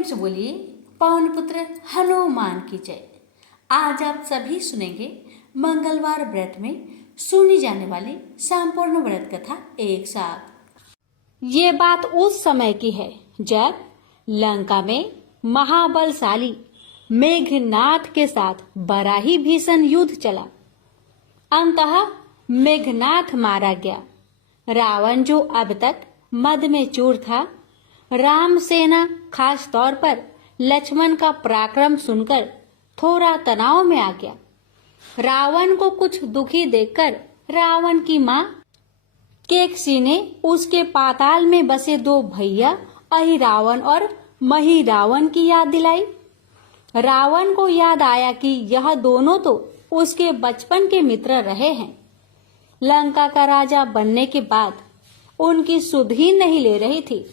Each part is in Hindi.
प्रेम से बोलिए पवन पुत्र हनुमान की जय। आज आप सभी सुनेंगे मंगलवार व्रत में सुनी जाने वाली संपूर्ण व्रत कथा एक साथ। ये बात उस समय की है जब लंका में महाबलशाली मेघनाथ के साथ बड़ा ही भीषण युद्ध चला। अंततः मेघनाथ मारा गया। रावण जो अब तक मद में चूर था, राम सेना खास तौर पर लक्ष्मण का पराक्रम सुनकर थोड़ा तनाव में आ गया। रावण को कुछ दुखी देखकर रावण की मां केकसी ने उसके पाताल में बसे दो भैया अहिरावण और महिरावण की याद दिलाई। रावण को याद आया कि यह दोनों तो उसके बचपन के मित्र रहे हैं। लंका का राजा बनने के बाद उनकी सुध ही नहीं ले रही थी।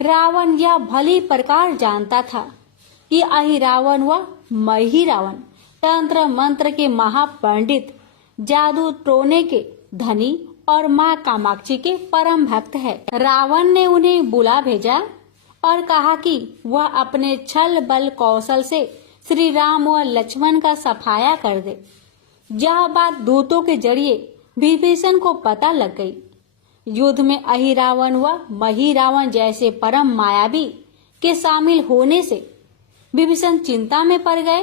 रावण यह भली प्रकार जानता था कि अहिरावण व महिरावण तंत्र मंत्र के महापंडित, जादू टोने के धनी और माँ कामाक्षी के परम भक्त है। रावण ने उन्हें बुला भेजा और कहा कि वह अपने छल बल कौशल से श्री राम व लक्ष्मण का सफाया कर दे। यह बात दूतों के जरिए विभीषण को पता लग गई। युद्ध में अहिरावण व महिरावण जैसे परम मायावी के शामिल होने से विभीषण चिंता में पड़ गए।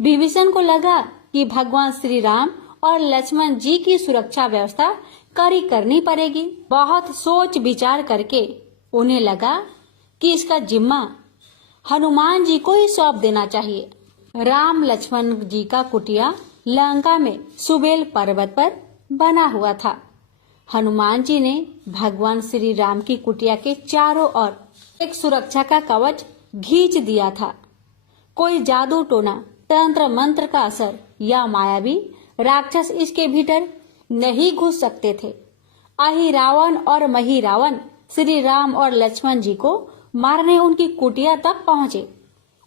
विभीषण को लगा कि भगवान श्री राम और लक्ष्मण जी की सुरक्षा व्यवस्था कड़ी करनी पड़ेगी। बहुत सोच विचार करके उन्हें लगा कि इसका जिम्मा हनुमान जी को ही सौंप देना चाहिए। राम लक्ष्मण जी का कुटिया लंका में सुबेल पर्वत पर बना हुआ था। हनुमान जी ने भगवान श्री राम की कुटिया के चारों ओर एक सुरक्षा का कवच खींच दिया था। कोई जादू टोना, तंत्र मंत्र का असर या मायावी राक्षस इसके भीतर नहीं घुस सकते थे। अहिरावण और महिरावण श्री राम और लक्ष्मण जी को मारने उनकी कुटिया तक पहुंचे,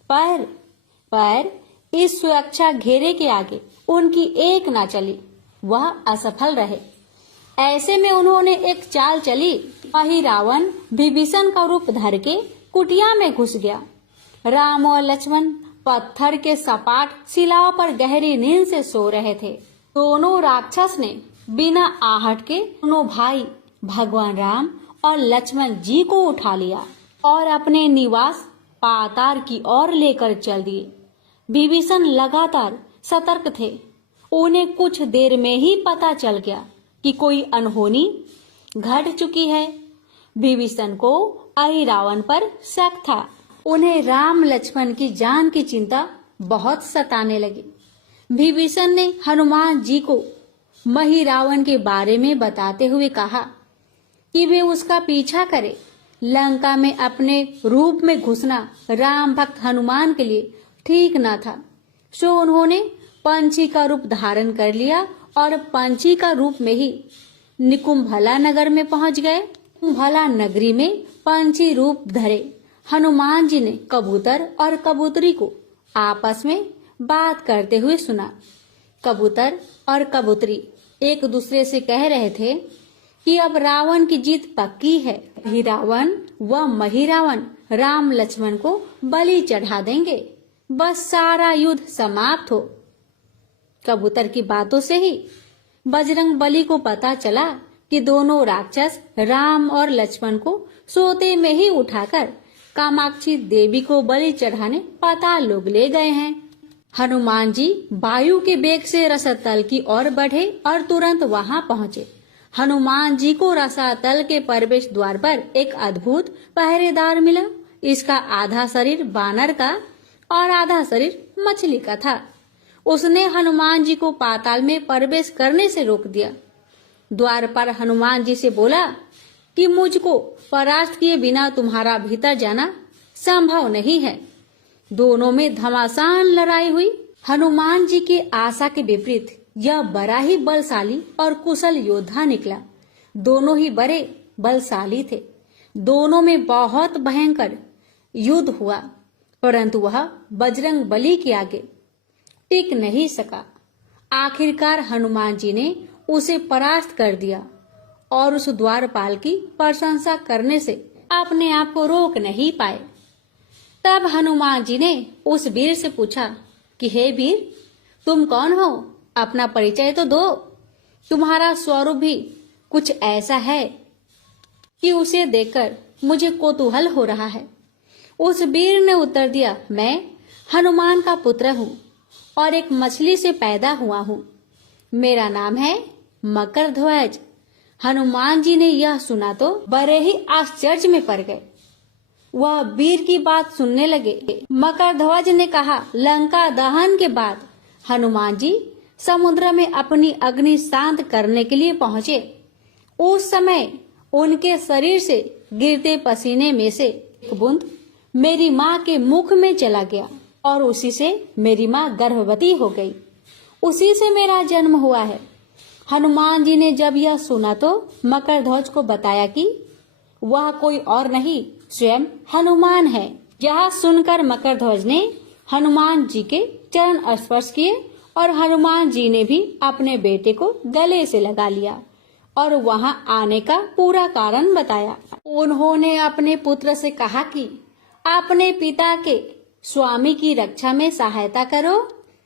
पर इस सुरक्षा घेरे के आगे उनकी एक ना चली, वह असफल रहे। ऐसे में उन्होंने एक चाल चली। अहिरावण विभीषण का रूप धर के कुटिया में घुस गया। राम और लक्ष्मण पत्थर के सपाट शिलाओं पर गहरी नींद से सो रहे थे। दोनों राक्षस ने बिना आहट के दोनों भाई भगवान राम और लक्ष्मण जी को उठा लिया और अपने निवास पाताल की ओर लेकर चल दिए। विभीषण लगातार सतर्क थे। उन्हें कुछ देर में ही पता चल गया कि कोई अनहोनी घट चुकी है। विभीषण को अहिरावण पर शक था। उन्हें राम लक्ष्मण की जान की चिंता बहुत सताने लगी। विभीषण ने हनुमान जी को महिरावण के बारे में बताते हुए कहा कि वे उसका पीछा करें। लंका में अपने रूप में घुसना राम भक्त हनुमान के लिए ठीक न था, सो उन्होंने पंछी का रूप धारण कर लिया और पंछी का रूप में ही निकुंभला नगर में पहुंच गए। निकुंभला नगरी में पंछी रूप धरे हनुमान जी ने कबूतर और कबूतरी को आपस में बात करते हुए सुना। कबूतर और कबूतरी एक दूसरे से कह रहे थे कि अब रावण की जीत पक्की है। रावण व महिरावण राम लक्ष्मण को बलि चढ़ा देंगे, बस सारा युद्ध समाप्त हो। कबूतर की बातों से ही बजरंग बली को पता चला कि दोनों राक्षस राम और लक्ष्मण को सोते में ही उठाकर कामाक्षी देवी को बलि चढ़ाने पाताल लोक ले गए हैं। हनुमान जी वायु के वेग से रसातल की ओर बढ़े और तुरंत वहां पहुंचे। हनुमान जी को रसातल के प्रवेश द्वार पर एक अद्भुत पहरेदार मिला। इसका आधा शरीर बानर का और आधा शरीर मछली का था। उसने हनुमान जी को पाताल में प्रवेश करने से रोक दिया। द्वार पर हनुमान जी से बोला कि मुझको परास्त किए बिना तुम्हारा भीतर जाना संभव नहीं है। दोनों में घमासान लड़ाई हुई। हनुमान जी के आशा के विपरीत यह बड़ा ही बलशाली और कुशल योद्धा निकला। दोनों ही बड़े बलशाली थे। दोनों में बहुत भयंकर युद्ध हुआ, परंतु वह बजरंग बली के आगे टिक नहीं सका। आखिरकार हनुमान जी ने उसे परास्त कर दिया और उस द्वारपाल की प्रशंसा करने से अपने आप को रोक नहीं पाए। तब हनुमान जी ने उस वीर से पूछा कि हे वीर, तुम कौन हो? अपना परिचय तो दो। तुम्हारा स्वरूप भी कुछ ऐसा है कि उसे देखकर मुझे कौतूहल हो रहा है। उस वीर ने उत्तर दिया, मैं हनुमान का पुत्र हूँ और एक मछली से पैदा हुआ हूँ। मेरा नाम है मकरध्वज। हनुमान जी ने यह सुना तो बड़े ही आश्चर्य में पड़ गए। वह वीर की बात सुनने लगे। मकरध्वज ने कहा, लंका दहन के बाद हनुमान जी समुद्र में अपनी अग्नि शांत करने के लिए पहुंचे। उस समय उनके शरीर से गिरते पसीने में से एक बूंद मेरी माँ के मुख में चला गया और उसी से मेरी माँ गर्भवती हो गई। उसी से मेरा जन्म हुआ है। हनुमान जी ने जब यह सुना तो मकरध्वज को बताया कि वह कोई और नहीं, स्वयं हनुमान है। यह सुनकर मकरध्वज ने हनुमान जी के चरण स्पर्श किए और हनुमान जी ने भी अपने बेटे को गले से लगा लिया और वहां आने का पूरा कारण बताया। उन्होंने अपने पुत्र से कहा कि अपने पिता के स्वामी की रक्षा में सहायता करो।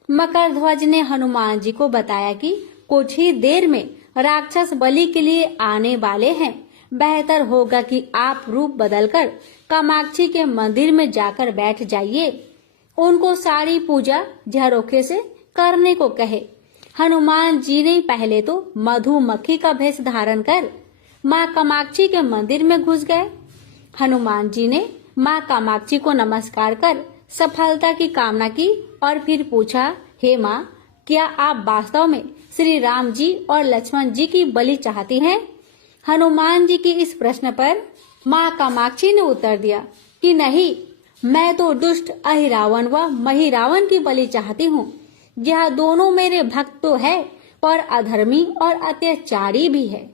मकरध्वज ने हनुमान जी को बताया कि कुछ ही देर में राक्षस बलि के लिए आने वाले हैं। बेहतर होगा कि आप रूप बदलकर कामाक्षी के मंदिर में जाकर बैठ जाइए। उनको सारी पूजा झरोखे से करने को कहे। हनुमान जी ने पहले तो मधुमक्खी का भेष धारण कर माँ कामाक्षी के मंदिर में घुस गए। हनुमान जी ने माँ कामाक्षी को नमस्कार कर सफलता की कामना की और फिर पूछा, हे माँ, क्या आप वास्तव में श्री राम जी और लक्ष्मण जी की बलि चाहती हैं? हनुमान जी के इस प्रश्न पर माँ कामाक्षी ने उत्तर दिया कि नहीं, मैं तो दुष्ट अहिरावण व महिरावण की बलि चाहती हूँ। यह दोनों मेरे भक्त तो है पर अधर्मी और अत्याचारी भी है।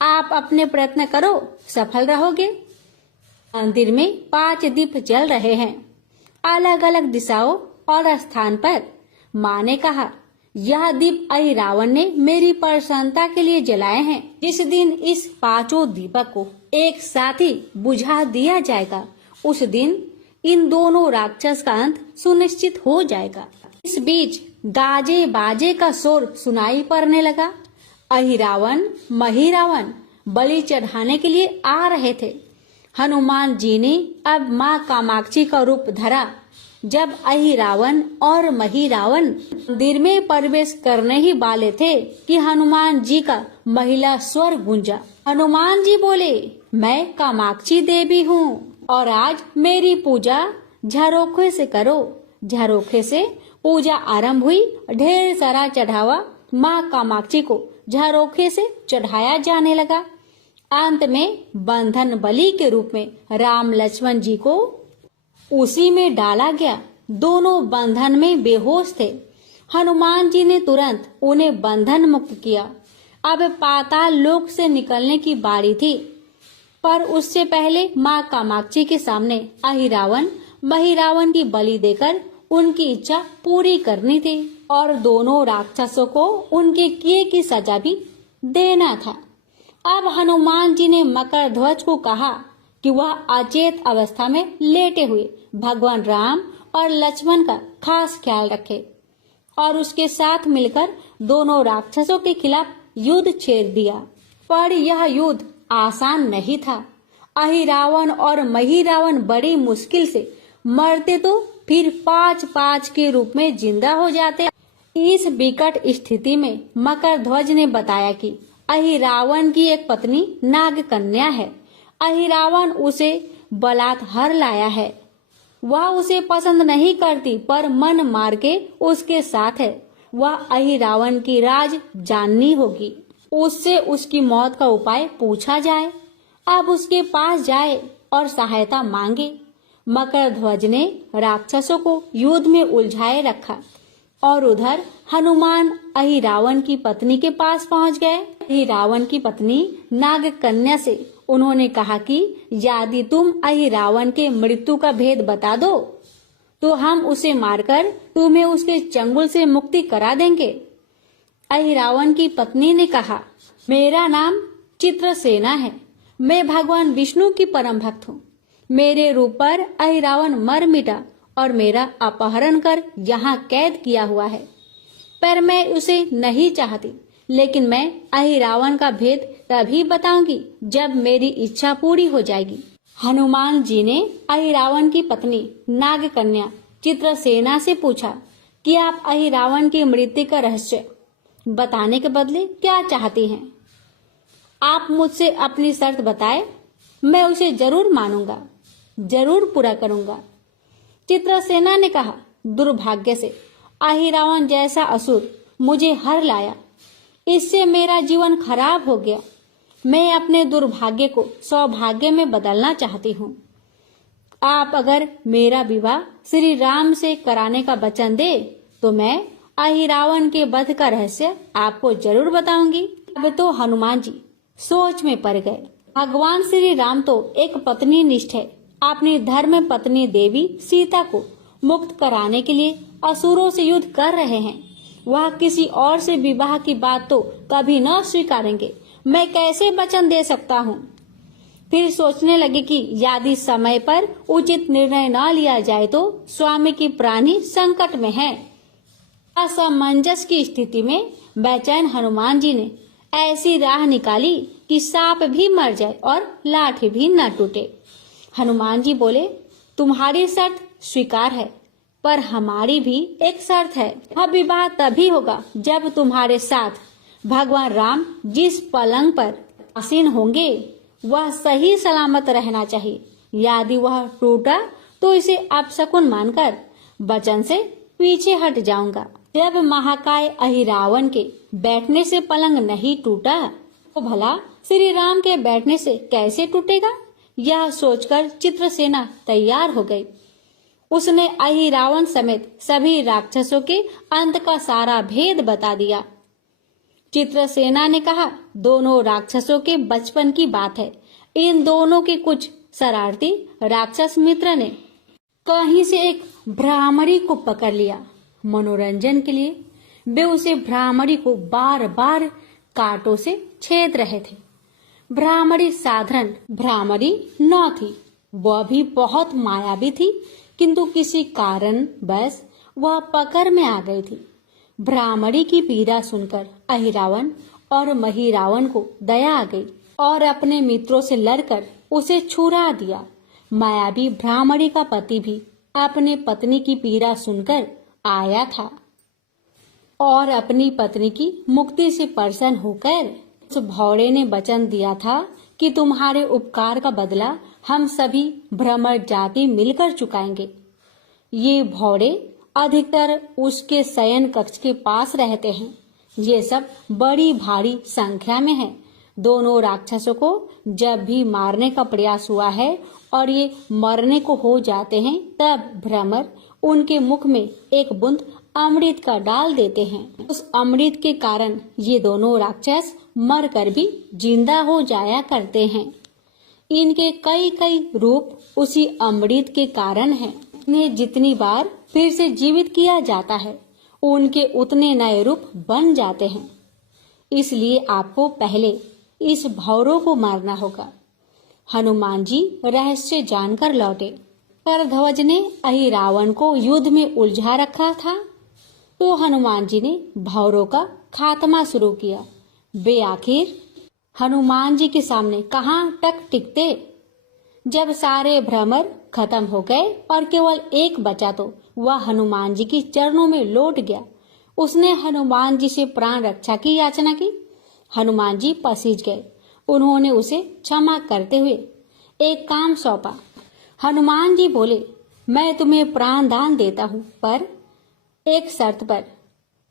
आप अपने प्रयत्न करो, सफल रहोगे। मंदिर में 5 दीप जल रहे हैं, अलग अलग दिशाओं और स्थान पर। माँ ने कहा, यह दीप अहिरावण ने मेरी प्रसन्नता के लिए जलाए हैं। जिस दिन इस 5 दीपक को एक साथ ही बुझा दिया जाएगा, उस दिन इन दोनों राक्षस का अंत सुनिश्चित हो जाएगा। इस बीच गाजे बाजे का शोर सुनाई पड़ने लगा। अहिरावण महिरावण बलि चढ़ाने के लिए आ रहे थे। हनुमान जी ने अब माँ कामाक्षी का रूप धरा। जब अहिरावण और महिरावण मंदिर में प्रवेश करने ही वाले थे कि हनुमान जी का महिला स्वर गूंजा। हनुमान जी बोले, मैं कामाक्षी देवी हूँ और आज मेरी पूजा झरोखे से करो। झरोखे से पूजा आरंभ हुई। ढेर सारा चढ़ावा माँ कामाक्षी को झरोखे से चढ़ाया जाने लगा। अंत में बंधन बलि के रूप में राम लक्ष्मण जी को उसी में डाला गया। दोनों बंधन में बेहोश थे। हनुमान जी ने तुरंत उन्हें बंधन मुक्त किया। अब पाताल लोक से निकलने की बारी थी, पर उससे पहले माँ कामाक्षी के सामने अहिरावण महिरावण की बलि देकर उनकी इच्छा पूरी करनी थी और दोनों राक्षसों को उनके किए की सजा भी देना था। अब हनुमान जी ने मकरध्वज को कहा कि वह अचेत अवस्था में लेटे हुए भगवान राम और लक्ष्मण का खास ख्याल रखे और उसके साथ मिलकर दोनों राक्षसों के खिलाफ युद्ध छेड़ दिया। पर यह युद्ध आसान नहीं था। अहिरावण और महिरावण बड़ी मुश्किल से मरते तो फिर 5-5 के रूप में जिंदा हो जाते। इस विकट स्थिति में मकरध्वज ने बताया कि अहिरावण की एक पत्नी नागकन्या है। अहिरावण उसे बलात्कार लाया है। वह उसे पसंद नहीं करती पर मन मार के उसके साथ है। वह अहिरावण की राज जाननी होगी। उससे उसकी मौत का उपाय पूछा जाए। अब उसके पास जाए और सहायता मांगे। मकरध्वज ने राक्षसों को युद्ध में उलझाए रखा और उधर हनुमान अहिरावण की पत्नी के पास पहुंच गए। अहिरावण की पत्नी नागकन्या से उन्होंने कहा कि यदि तुम अहिरावण के मृत्यु का भेद बता दो तो हम उसे मारकर तुम्हें उसके चंगुल से मुक्ति करा देंगे। अहिरावण की पत्नी ने कहा, मेरा नाम चित्रसेना है। मैं भगवान विष्णु की परम भक्त हूँ। मेरे रूप पर अहिरावण मर मिटा और मेरा अपहरण कर यहाँ कैद किया हुआ है, पर मैं उसे नहीं चाहती। लेकिन मैं अहिरावण का भेद तभी बताऊंगी जब मेरी इच्छा पूरी हो जाएगी। हनुमान जी ने अहिरावण की पत्नी नागकन्या चित्रसेना से पूछा कि आप अहिरावण की मृत्यु का रहस्य बताने के बदले क्या चाहती हैं? आप मुझसे अपनी शर्त बताए, मैं उसे जरूर मानूंगा, जरूर पूरा करूंगा। चित्रसेना ने कहा, दुर्भाग्य से अहिरावण जैसा असुर मुझे हर लाया, इससे मेरा जीवन खराब हो गया। मैं अपने दुर्भाग्य को सौभाग्य में बदलना चाहती हूँ। आप अगर मेरा विवाह श्री राम से कराने का वचन दे तो मैं अहिरावण के वध का रहस्य आपको जरूर बताऊंगी। अब तो हनुमान जी सोच में पड़ गए। भगवान श्री राम तो एक पत्नी निष्ठ है, अपनी धर्म पत्नी देवी सीता को मुक्त कराने के लिए असुरों से युद्ध कर रहे हैं। वह किसी और से विवाह की बात तो कभी न स्वीकारेंगे। मैं कैसे वचन दे सकता हूँ? फिर सोचने लगे कि यदि समय पर उचित निर्णय न लिया जाए तो स्वामी की प्राण ही संकट में है। असमंजस की स्थिति में बेचैन हनुमान जी ने ऐसी राह निकाली कि सांप भी मर जाए और लाठी भी न टूटे। हनुमान जी बोले, तुम्हारी शर्त स्वीकार है, पर हमारी भी एक शर्त है। अब विवाह तभी होगा जब तुम्हारे साथ भगवान राम जिस पलंग पर आसीन होंगे वह सही सलामत रहना चाहिए। यदि वह टूटा तो इसे अपशकुन मानकर वचन से पीछे हट जाऊंगा। जब महाकाय अहिरावण के बैठने से पलंग नहीं टूटा तो भला श्री राम के बैठने से कैसे टूटेगा? यह सोचकर चित्रसेना तैयार हो गई। उसने अहिरावण समेत सभी राक्षसों के अंत का सारा भेद बता दिया। चित्रसेना ने कहा, दोनों राक्षसों के बचपन की बात है। इन दोनों के कुछ शरारती राक्षस मित्र ने कहीं से एक भ्रामरी को पकड़ लिया। मनोरंजन के लिए वे उसे भ्रामरी को बार बार कांटों से छेद रहे थे। भ्रामरी साधारण भ्रामरी न थी, वह भी बहुत मायावी थी, किंतु किसी कारण बस वह पकड़ में आ गई थी। भ्रामरी की पीड़ा सुनकर अहिरावण और महिरावण को दया आ गई और अपने मित्रों से लड़कर उसे छुड़ा दिया। मायावी भ्रामरी का पति भी अपने पत्नी की पीड़ा सुनकर आया था और अपनी पत्नी की मुक्ति से प्रसन्न होकर उस भौरे ने वचन दिया था कि तुम्हारे उपकार का बदला हम सभी भ्रमर जाति मिलकर चुकाएंगे। ये भौरे अधिकतर उसके शयन कक्ष के पास रहते हैं। ये सब बड़ी भारी संख्या में हैं। दोनों राक्षसों को जब भी मारने का प्रयास हुआ है और ये मरने को हो जाते हैं, तब भ्रमर उनके मुख में एक बूंद अमृत का डाल देते हैं। उस अमृत के कारण ये दोनों राक्षस मरकर भी जिंदा हो जाया करते हैं। इनके कई कई रूप उसी अमृत के कारण हैं। इन्हें जितनी बार फिर से जीवित किया जाता है, उनके उतने नए रूप बन जाते हैं। इसलिए आपको पहले इस भौरों को मारना होगा। हनुमान जी रहस्य जानकर लौटे, पर ध्वज ने अहिरावण को युद्ध में उलझा रखा था, तो हनुमान जी ने भौरों का खात्मा शुरू किया। वे आखिर हनुमान जी के सामने कहाँ तक टिकते। जब सारे भ्रमर खत्म हो गए और केवल एक बचा तो वह हनुमान जी के चरणों में लौट गया। उसने हनुमान जी से प्राण रक्षा की याचना की। हनुमान जी पसीज गए। उन्होंने उसे क्षमा करते हुए एक काम सौंपा। हनुमान जी बोले, मैं तुम्हें प्राण दान देता हूँ, पर एक शर्त पर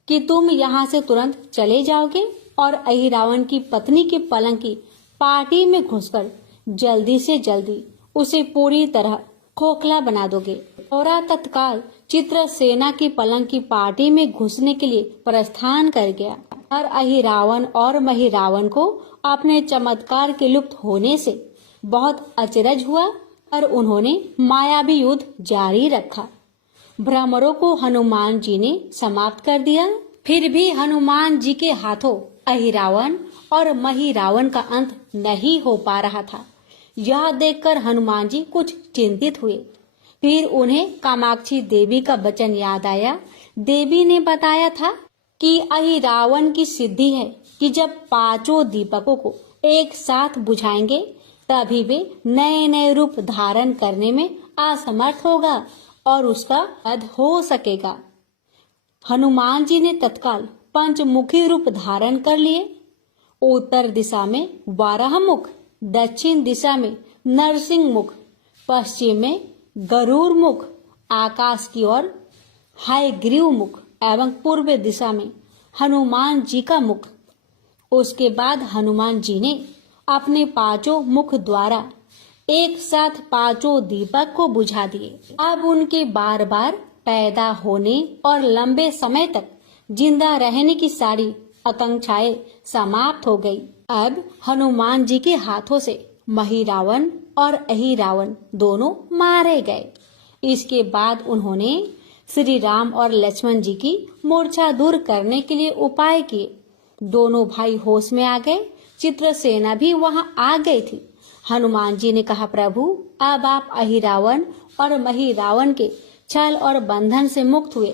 कि तुम यहाँ से तुरंत चले जाओगे और अहिरावण की पत्नी के पलंग की पार्टी में घुसकर जल्दी से जल्दी उसे पूरी तरह खोखला बना दोगे। और तत्काल चित्रसेना की पलंग की पार्टी में घुसने के लिए प्रस्थान कर गया। और अहिरावण और महिरावण को अपने चमत्कार के लुप्त होने से बहुत अचरज हुआ और उन्होंने मायावी युद्ध जारी रखा। भ्रमरों को हनुमान जी ने समाप्त कर दिया। फिर भी हनुमान जी के हाथों अहिरावण और महिरावण का अंत नहीं हो पा रहा था, यह देखकर हनुमान जी कुछ चिंतित हुए। फिर उन्हें कामाक्षी देवी का वचन याद आया। देवी ने बताया था कि अहिरावण की सिद्धि है कि जब पांचों दीपकों को एक साथ बुझाएंगे तभी वे नए नए रूप धारण करने में असमर्थ होगा और उसका वध हो सकेगा। हनुमान जी ने तत्काल पंचमुखी रूप धारण कर लिए। उत्तर दिशा में वाराह मुख, दक्षिण दिशा में नरसिंह मुख, पश्चिम में गरुड़ मुख, आकाश की ओर हयग्रीव मुख एवं पूर्व दिशा में हनुमान जी का मुख। उसके बाद हनुमान जी ने अपने पांचों मुख द्वारा एक साथ पांचों दीपक को बुझा दिए। अब उनके बार बार पैदा होने और लंबे समय तक जिंदा रहने की सारी आकांक्षाएं समाप्त हो गई। अब हनुमान जी के हाथों से महिरावण और अहिरावण दोनों मारे गए। इसके बाद उन्होंने श्री राम और लक्ष्मण जी की मूर्छा दूर करने के लिए उपाय किए। दोनों भाई होश में आ गए। चित्रसेना भी वहां आ गई थी। हनुमान जी ने कहा, प्रभु अब आप अहिरावण और महिरावण के छल और बंधन से मुक्त हुए,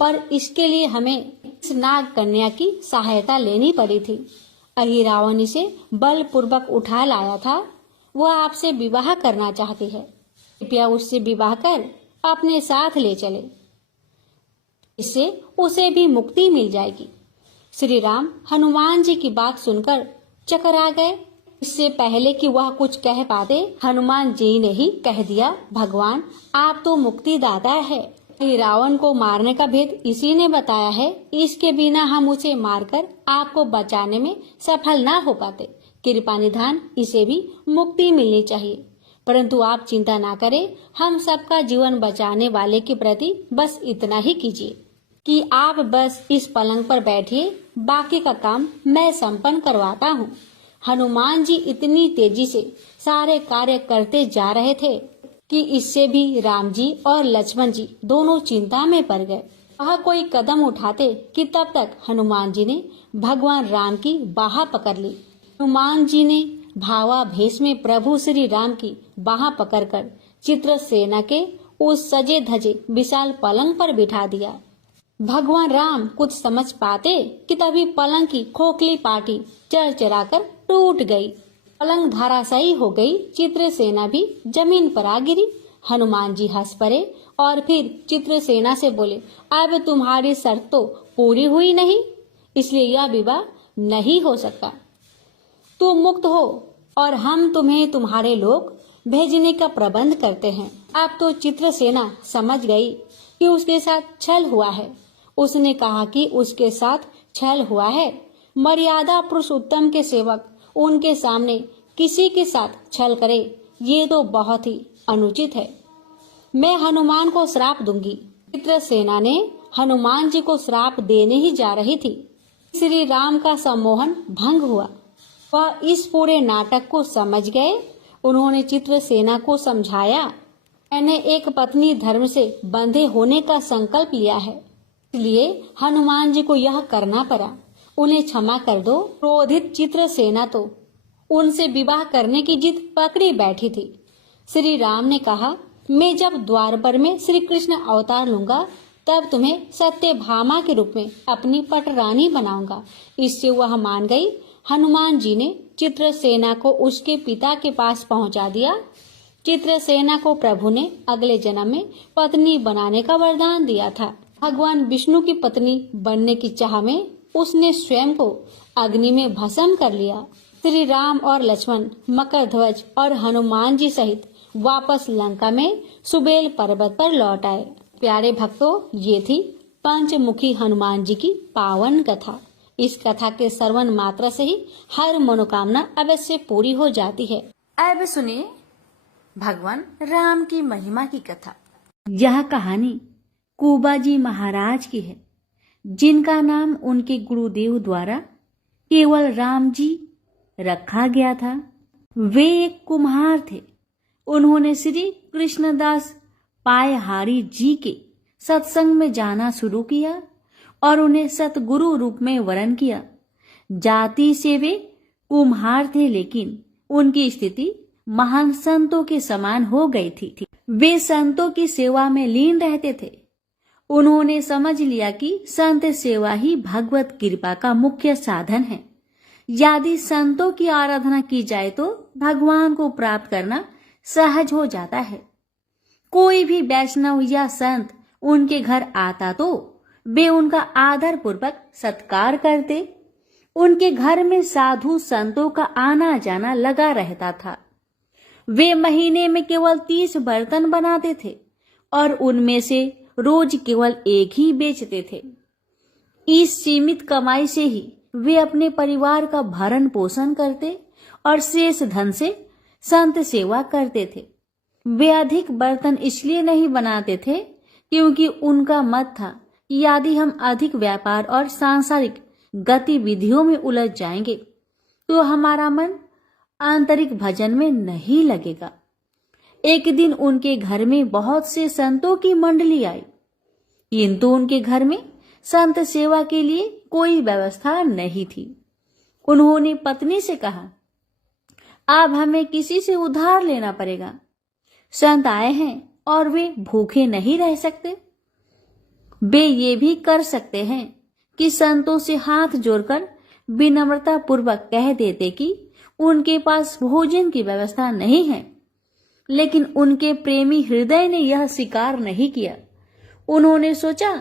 पर इसके लिए हमें इस नाग कन्या की सहायता लेनी पड़ी थी। अहिरावण इसे बलपूर्वक उठा लाया था। वह आपसे विवाह करना चाहती है। कृपया उससे विवाह कर अपने साथ ले चले, इससे उसे भी मुक्ति मिल जाएगी। श्री राम हनुमान जी की बात सुनकर चकरा गए। इससे पहले कि वह कुछ कह पाते, हनुमान जी ने ही कह दिया, भगवान आप तो मुक्तिदाता है। रावण को मारने का भेद इसी ने बताया है। इसके बिना हम उसे मारकर आपको बचाने में सफल ना हो पाते। कृपा निधान इसे भी मुक्ति मिलनी चाहिए। परंतु आप चिंता ना करें, हम सबका जीवन बचाने वाले के प्रति बस इतना ही कीजिए कि आप बस इस पलंग पर बैठिए, बाकी का काम मैं संपन्न करवाता हूँ। हनुमान जी इतनी तेजी से सारे कार्य करते जा रहे थे कि इससे भी राम जी और लक्ष्मण जी दोनों चिंता में पड़ गए। वह कोई कदम उठाते कि तब तक हनुमान जी ने भगवान राम की बाह पकड़ ली। हनुमान जी ने भावावेश में प्रभु श्री राम की बाह पकड़कर चित्रसेना के उस सजे धजे विशाल पलंग पर बिठा दिया। भगवान राम कुछ समझ पाते कि तभी पलंग की खोखली पाटी चरचराकर टूट गई। पलंग धराशायी हो गई। चित्रसेना भी जमीन पर आ गिरी। हनुमान जी हंस पड़े और फिर चित्रसेना से बोले, अब तुम्हारी शर्त तो पूरी हुई नहीं, इसलिए यह विवाह नहीं हो सकता। तुम मुक्त हो और हम तुम्हें तुम्हारे लोग भेजने का प्रबंध करते हैं। अब तो चित्रसेना समझ गई कि उसके साथ छल हुआ है। उसने कहा कि उसके साथ छल हुआ है। मर्यादा पुरुषोत्तम के सेवक उनके सामने किसी के साथ छल करे, ये तो बहुत ही अनुचित है। मैं हनुमान को श्राप दूंगी। चित्रसेना ने हनुमान जी को श्राप देने ही जा रही थी। श्री राम का सम्मोहन भंग हुआ। वह इस पूरे नाटक को समझ गए। उन्होंने चित्रसेना को समझाया, मैंने एक पत्नी धर्म से बंधे होने का संकल्प लिया है, इसलिए हनुमान जी को यह करना पड़ा। उन्हें क्षमा कर दो। क्रोधित चित्रसेना तो उनसे विवाह करने की जिद पकड़ी बैठी थी। श्री राम ने कहा, मैं जब द्वारपर में श्री कृष्ण अवतार लूंगा तब तुम्हें सत्यभामा के रूप में अपनी पटरानी बनाऊंगा। इससे वह मान गई। हनुमान जी ने चित्रसेना को उसके पिता के पास पहुंचा दिया। चित्रसेना को प्रभु ने अगले जन्म में पत्नी बनाने का वरदान दिया था। भगवान विष्णु की पत्नी बनने की चाह में उसने स्वयं को अग्नि में भस्म कर लिया। श्री राम और लक्ष्मण मकर ध्वज और हनुमान जी सहित वापस लंका में सुबेल पर्वत पर लौट आए। प्यारे भक्तों, ये थी पंचमुखी हनुमान जी की पावन कथा। इस कथा के श्रवण मात्र से ही हर मनोकामना अवश्य पूरी हो जाती है। अब सुनिए भगवान राम की महिमा की कथा। यह कहानी कुबाजी महाराज की है, जिनका नाम उनके गुरुदेव द्वारा केवल राम जी रखा गया था। वे एक कुम्हार थे। उन्होंने श्री कृष्णदास पायहारी जी के सत्संग में जाना शुरू किया और उन्हें सतगुरु रूप में वरण किया। जाति से वे कुम्हार थे, लेकिन उनकी स्थिति महान संतों के समान हो गई थी। वे संतों की सेवा में लीन रहते थे। उन्होंने समझ लिया कि संत सेवा ही भगवत कृपा का मुख्य साधन है। यदि संतों की आराधना की जाए तो भगवान को प्राप्त करना सहज हो जाता है। कोई भी वैष्णव या संत उनके घर आता तो वे उनका आदर पूर्वक सत्कार करते। उनके घर में साधु संतों का आना जाना लगा रहता था। वे महीने में केवल 30 बर्तन बनाते थे और उनमें से रोज केवल एक ही बेचते थे। इस सीमित कमाई से ही वे अपने परिवार का भरण पोषण करते और शेष धन से संत सेवा करते थे। वे अधिक बर्तन इसलिए नहीं बनाते थे क्योंकि उनका मत था कि यदि हम अधिक व्यापार और सांसारिक गतिविधियों में उलझ जाएंगे तो हमारा मन आंतरिक भजन में नहीं लगेगा। एक दिन उनके घर में बहुत से संतों की मंडली आई, किंतु उनके घर में संत सेवा के लिए कोई व्यवस्था नहीं थी। उन्होंने पत्नी से कहा, अब हमें किसी से उधार लेना पड़ेगा। संत आए हैं और वे भूखे नहीं रह सकते। वे ये भी कर सकते हैं कि संतों से हाथ जोड़कर विनम्रता पूर्वक कह देते कि उनके पास भोजन की व्यवस्था नहीं है, लेकिन उनके प्रेमी हृदय ने यह स्वीकार नहीं किया। उन्होंने सोचा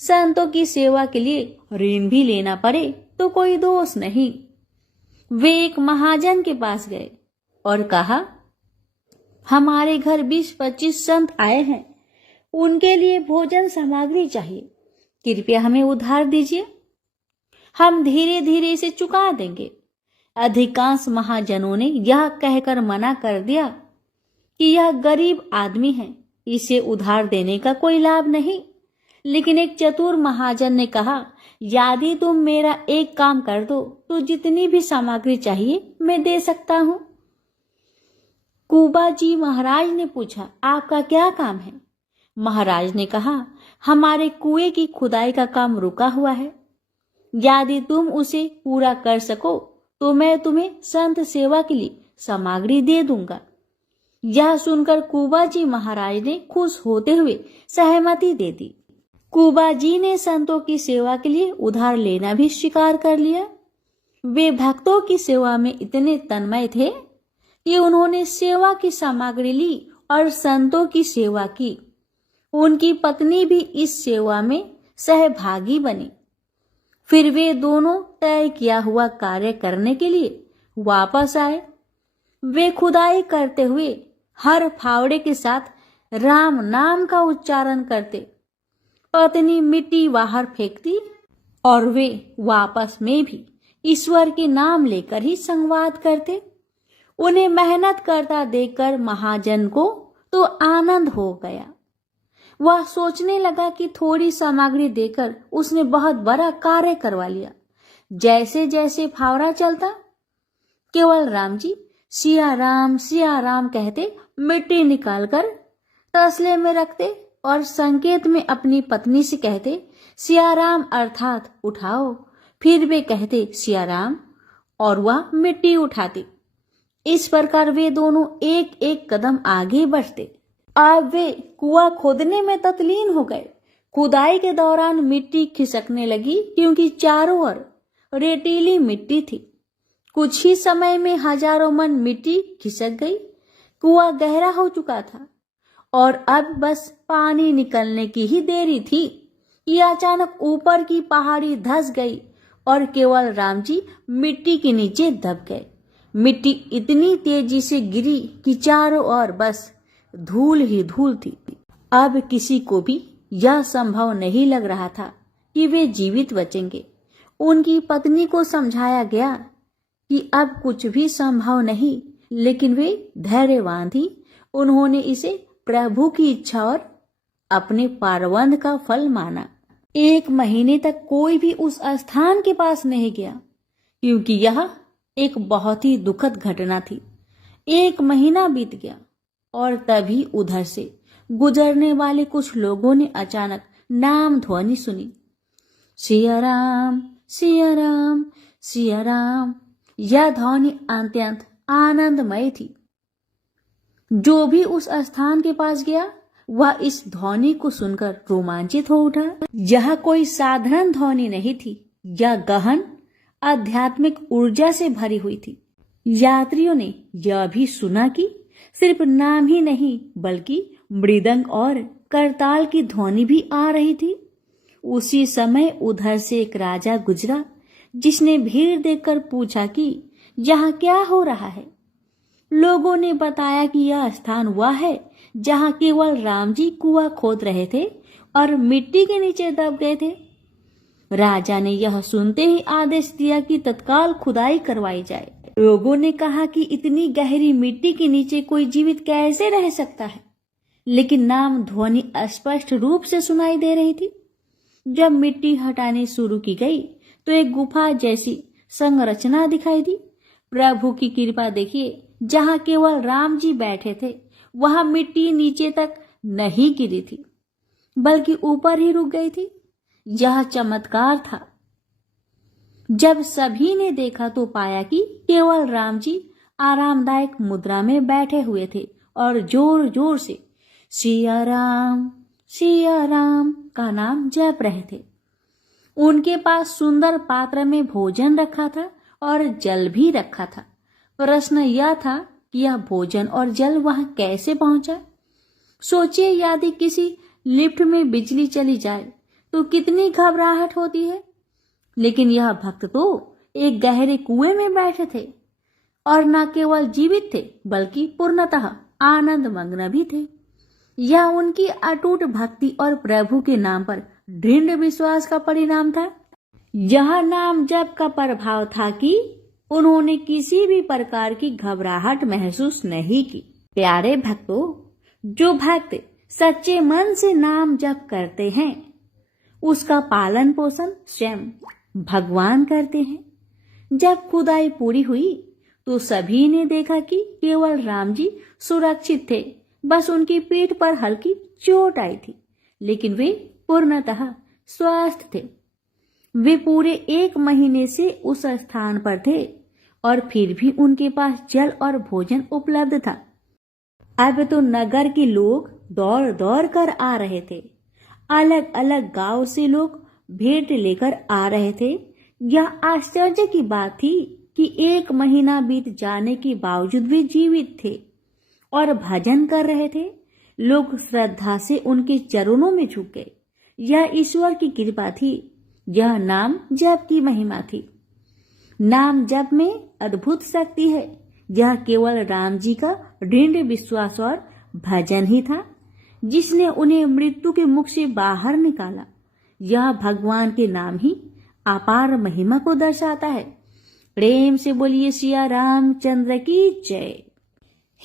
संतों की सेवा के लिए ऋण भी लेना पड़े तो कोई दोष नहीं। वे एक महाजन के पास गए और कहा, हमारे घर 20-25 संत आए हैं, उनके लिए भोजन सामग्री चाहिए, कृपया हमें उधार दीजिए, हम धीरे धीरे इसे चुका देंगे। अधिकांश महाजनों ने यह कहकर मना कर दिया कि यह गरीब आदमी है, इसे उधार देने का कोई लाभ नहीं। लेकिन एक चतुर महाजन ने कहा, यदि तुम मेरा एक काम कर दो तो जितनी भी सामग्री चाहिए मैं दे सकता हूं। कुबा जी महाराज ने पूछा, आपका क्या काम है? महाराज ने कहा, हमारे कुएं की खुदाई का काम रुका हुआ है, यदि तुम उसे पूरा कर सको तो मैं तुम्हें संत सेवा के लिए सामग्री दे दूंगा। यह सुनकर कुबा जी महाराज ने खुश होते हुए सहमति दे दी। कुबा जी ने संतों की सेवा के लिए उधार लेना भी स्वीकार कर लिया। वे भक्तों की सेवा में इतने तन्मय थे कि उन्होंने सेवा की सामग्री ली और संतों की सेवा की। उनकी पत्नी भी इस सेवा में सहभागी बनी। फिर वे दोनों तय किया हुआ कार्य करने के लिए वापस आए। वे खुदाई करते हुए हर फावड़े के साथ राम नाम का उच्चारण करते। पत्नी मिट्टी बाहर फेंकती और वे वापस में भी ईश्वर के नाम लेकर ही संवाद करते। उन्हें मेहनत करता देखकर महाजन को तो आनंद हो गया। वह सोचने लगा कि थोड़ी सामग्री देकर उसने बहुत बड़ा कार्य करवा लिया। जैसे जैसे फावड़ा चलता, केवल राम जी सिया राम कहते मिट्टी निकालकर तसले में रखते और संकेत में अपनी पत्नी से कहते, सियाराम अर्थात उठाओ। फिर वे कहते सियाराम और वह मिट्टी उठाती। इस प्रकार वे दोनों एक एक कदम आगे बढ़ते। अब वे कुआं खोदने में तत्लीन हो गए। खुदाई के दौरान मिट्टी खिसकने लगी क्योंकि चारों ओर रेतीली मिट्टी थी। कुछ ही समय में हजारों मन मिट्टी खिसक गई। कुआं गहरा हो चुका था और अब बस पानी निकलने की ही देरी थी कि अचानक ऊपर की पहाड़ी धंस गई और केवल राम जी मिट्टी के नीचे दब गए। मिट्टी इतनी तेजी से गिरी कि चारों ओर बस धूल ही धूल थी। अब किसी को भी यह संभव नहीं लग रहा था कि वे जीवित बचेंगे। उनकी पत्नी को समझाया गया कि अब कुछ भी संभव नहीं, लेकिन वे धैर्यवान थी। उन्होंने इसे प्रभु की इच्छा और अपने पारवंद का फल माना। 1 महीने तक कोई भी उस स्थान के पास नहीं गया क्योंकि यह एक बहुत ही दुखद घटना थी। 1 महीना बीत गया और तभी उधर से गुजरने वाले कुछ लोगों ने अचानक नाम ध्वनि सुनी, सिया राम सिया राम सिया राम। यह ध्वनि अत्यंत आनंदमय थी। जो भी उस स्थान के पास गया वह इस ध्वनि को सुनकर रोमांचित हो उठा। यह कोई साधारण ध्वनि नहीं थी, यह गहन आध्यात्मिक ऊर्जा से भरी हुई थी। यात्रियों ने यह भी सुना कि सिर्फ नाम ही नहीं बल्कि मृदंग और करताल की ध्वनि भी आ रही थी। उसी समय उधर से एक राजा गुजरा जिसने भीड़ देखकर पूछा कि यहाँ क्या हो रहा है। लोगों ने बताया कि यह स्थान वह है जहाँ केवल राम जी कुआं खोद रहे थे और मिट्टी के नीचे दब गए थे। राजा ने यह सुनते ही आदेश दिया कि तत्काल खुदाई करवाई जाए। लोगों ने कहा कि इतनी गहरी मिट्टी के नीचे कोई जीवित कैसे रह सकता है, लेकिन नाम ध्वनि स्पष्ट रूप से सुनाई दे रही थी। जब मिट्टी हटानी शुरू की गई तो एक गुफा जैसी संरचना दिखाई दी। प्रभु की कृपा देखिए, जहाँ केवल राम जी बैठे थे वहां मिट्टी नीचे तक नहीं गिरी थी बल्कि ऊपर ही रुक गई थी। यह चमत्कार था। जब सभी ने देखा तो पाया कि केवल राम जी आरामदायक मुद्रा में बैठे हुए थे और जोर जोर से सिया राम का नाम जप रहे थे। उनके पास सुंदर पात्र में भोजन रखा था और जल भी रखा था। प्रश्न यह था कि यह भोजन और जल वहां कैसे पहुंचा। सोचिए, यदि किसी लिफ्ट में बिजली चली जाए तो कितनी घबराहट होती है। लेकिन यह भक्त तो एक गहरे कुएं में बैठे थे और न केवल जीवित थे बल्कि पूर्णतः आनंद मग्न भी थे। यह उनकी अटूट भक्ति और प्रभु के नाम पर दृढ़ विश्वास का परिणाम था। यह नाम जप का प्रभाव था कि उन्होंने किसी भी प्रकार की घबराहट महसूस नहीं की। प्यारे भक्तों, जो भक्त सच्चे मन से नाम जप करते हैं उसका पालन पोषण स्वयं भगवान करते हैं। जब खुदाई पूरी हुई तो सभी ने देखा कि केवल राम जी सुरक्षित थे। बस उनकी पीठ पर हल्की चोट आई थी, लेकिन वे पूर्णतः स्वस्थ थे। वे पूरे 1 महीने से उस स्थान पर थे और फिर भी उनके पास जल और भोजन उपलब्ध था। अब तो नगर के लोग दौड़ दौड़ कर आ रहे थे। अलग अलग गांव से लोग भेंट लेकर आ रहे थे। यह आश्चर्य की बात थी कि 1 महीना बीत जाने के बावजूद वे जीवित थे और भजन कर रहे थे। लोग श्रद्धा से उनके चरणों में झुक गए। यह ईश्वर की कृपा थी। यह नाम जप की महिमा थी। नाम जप में अद्भुत शक्ति है। यह केवल राम जी का दृढ़ विश्वास और भजन ही था जिसने उन्हें मृत्यु के मुख से बाहर निकाला। यह भगवान के नाम ही अपार महिमा को दर्शाता है। प्रेम से बोलिए सिया रामचंद्र की जय।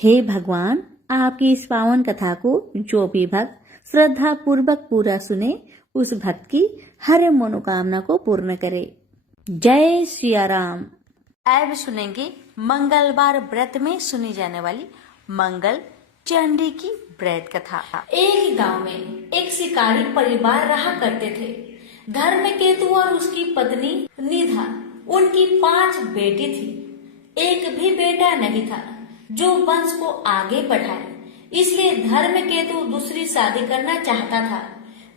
हे भगवान, आपकी इस पावन कथा को जो भी भक्त श्रद्धा पूर्वक पूरा सुने उस भक्त की हर मनोकामना को पूर्ण करे। जय सिया राम। अब सुनेंगे मंगलवार व्रत में सुनी जाने वाली मंगल चंडी की व्रत कथा। एक गांव में एक शिकारी परिवार रहा करते थे। धर्मकेतु और उसकी पत्नी निधा, उनकी 5 बेटी थी। एक भी बेटा नहीं था जो वंश को आगे बढ़ाए, इसलिए धर्मकेतु दूसरी शादी करना चाहता था।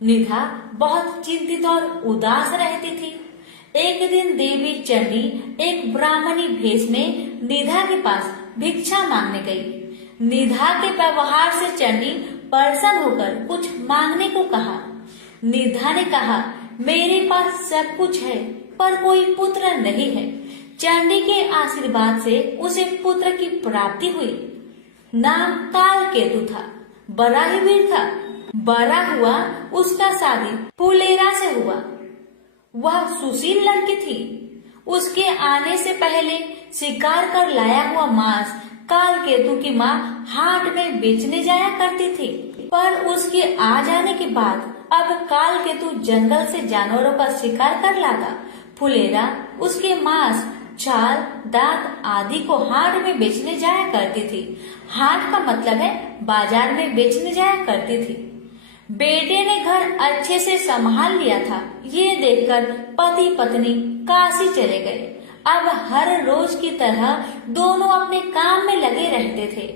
निधा बहुत चिंतित और उदास रहती थी। एक दिन देवी चंडी एक ब्राह्मणी भेष में निधा के पास भिक्षा मांगने गई। निधा के व्यवहार से चंडी प्रसन्न होकर कुछ मांगने को कहा। निधा ने कहा, मेरे पास सब कुछ है पर कोई पुत्र नहीं है। चंडी के आशीर्वाद से उसे पुत्र की प्राप्ति हुई। नाम कालकेतु था। बड़ा ही वीर था। बड़ा हुआ उसका शादी फुलेरा से हुआ। वह सुशील लड़की थी। उसके आने से पहले शिकार कर लाया हुआ मांस कालकेतु की माँ हाट में बेचने जाया करती थी, पर उसके आ जाने के बाद अब कालकेतु जंगल से जानवरों का शिकार कर लाता। फुलेरा उसके मांस, छाल, दांत आदि को हाट में बेचने जाया करती थी। हाट का मतलब है बाजार में बेचने जाया करती थी। बेटे ने घर अच्छे से संभाल लिया था। ये देखकर पति पत्नी काशी चले गए। अब हर रोज की तरह दोनों अपने काम में लगे रहते थे।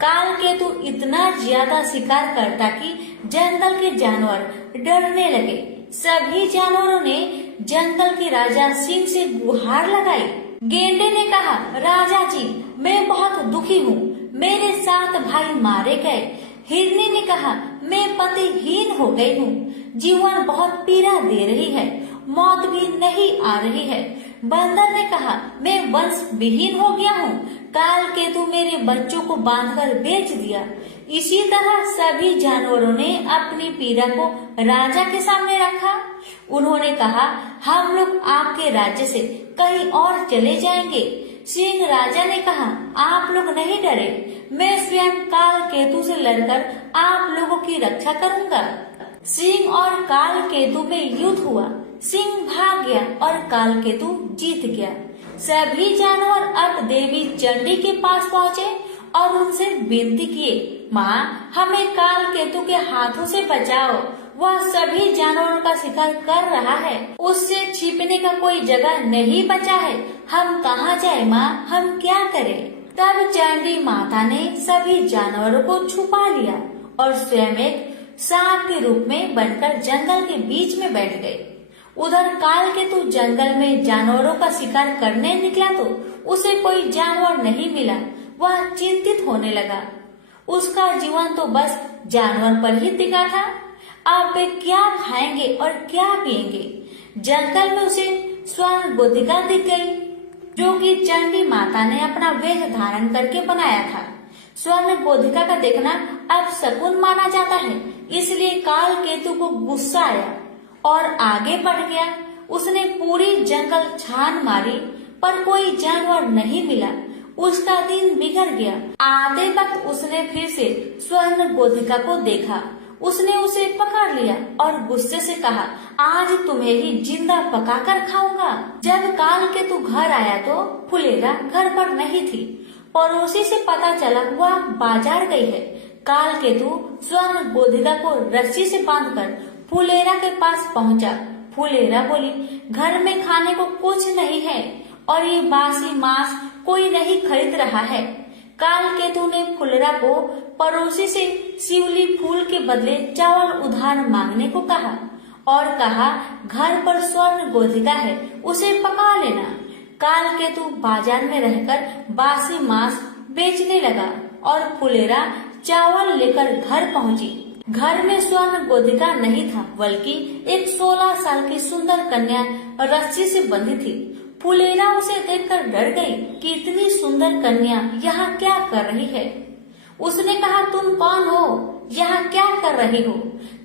काल केतु इतना ज्यादा शिकार करता कि जंगल के जानवर डरने लगे। सभी जानवरों ने जंगल के राजा सिंह से गुहार लगाई। गेंडे ने कहा, राजा जी, मैं बहुत दुखी हूँ, मेरे 7 भाई मारे गए। हिरनी ने कहा, मैं पतिहीन हो गई हूँ, जीवन बहुत पीड़ा दे रही है, मौत भी नहीं आ रही है। बंदर ने कहा, मैं वंश विहीन हो गया हूँ, काल केतु मेरे बच्चों को बांधकर बेच दिया। इसी तरह सभी जानवरों ने अपनी पीड़ा को राजा के सामने रखा। उन्होंने कहा, हम लोग आपके राज्य से कहीं और चले जाएंगे। सिंह राजा ने कहा, आप लोग नहीं डरे, मैं स्वयं काल केतु से लड़कर आप लोगों की रक्षा करूंगा। सिंह और काल केतु में युद्ध हुआ। सिंह भाग गया और काल केतु जीत गया। सभी जानवर अब देवी चंडी के पास पहुँचे और उनसे विनती किए, माँ, हमें काल केतु के हाथों से बचाओ, वह सभी जानवरों का शिकार कर रहा है, उससे छिपने का कोई जगह नहीं बचा है, हम कहाँ जाए माँ, हम क्या करें। तब चंडी माता ने सभी जानवरों को छुपा लिया और स्वयं एक सांप के रूप में बनकर जंगल के बीच में बैठ गई। उधर काल केतु जंगल में जानवरों का शिकार करने निकला तो उसे कोई जानवर नहीं मिला। वह चिंतित होने लगा। उसका जीवन तो बस जानवर पर ही टिका था। अब वे क्या खाएंगे और क्या पिएंगे। जंगल में उसे स्वर्ण गोधिका दिख गई, जो कि चंडी माता ने अपना वेश धारण करके बनाया था। स्वर्ण गोधिका का देखना अब शकुन माना जाता है, इसलिए काल केतु को गुस्सा आया और आगे बढ़ गया। उसने पूरी जंगल छान मारी पर कोई जानवर नहीं मिला। उसका दिन बिगड़ गया। आधे वक्त उसने फिर से स्वर्ण गोधिका को देखा। उसने उसे पकड़ लिया और गुस्से से कहा, आज तुम्हें ही जिंदा पकाकर खाऊंगा। जब काल केतु घर आया तो फुलेरा घर पर नहीं थी। पड़ोसी से पता चला वह बाजार गई है। काल केतु स्वर्ण गोधिका को रस्सी से बांधकर फुलेरा के पास पहुंचा। फुलेरा बोली, घर में खाने को कुछ नहीं है और ये बासी मांस कोई नहीं खरीद रहा है। काल केतु ने फुलेरा को पड़ोसी से शिवली फूल के बदले चावल उधार मांगने को कहा और कहा, घर पर स्वर्ण गोधिका है, उसे पका लेना। काल केतु बाजार में रहकर बासी मांस बेचने लगा और फुलेरा चावल लेकर घर पहुंची। घर में स्वर्ण गोधिका नहीं था, बल्कि एक 16 साल की सुंदर कन्या रस्सी से बंधी थी। फुलेरा उसे देखकर डर गई कि इतनी सुंदर कन्या यहाँ क्या कर रही है। उसने कहा, तुम कौन हो, यहाँ क्या कर रही हो।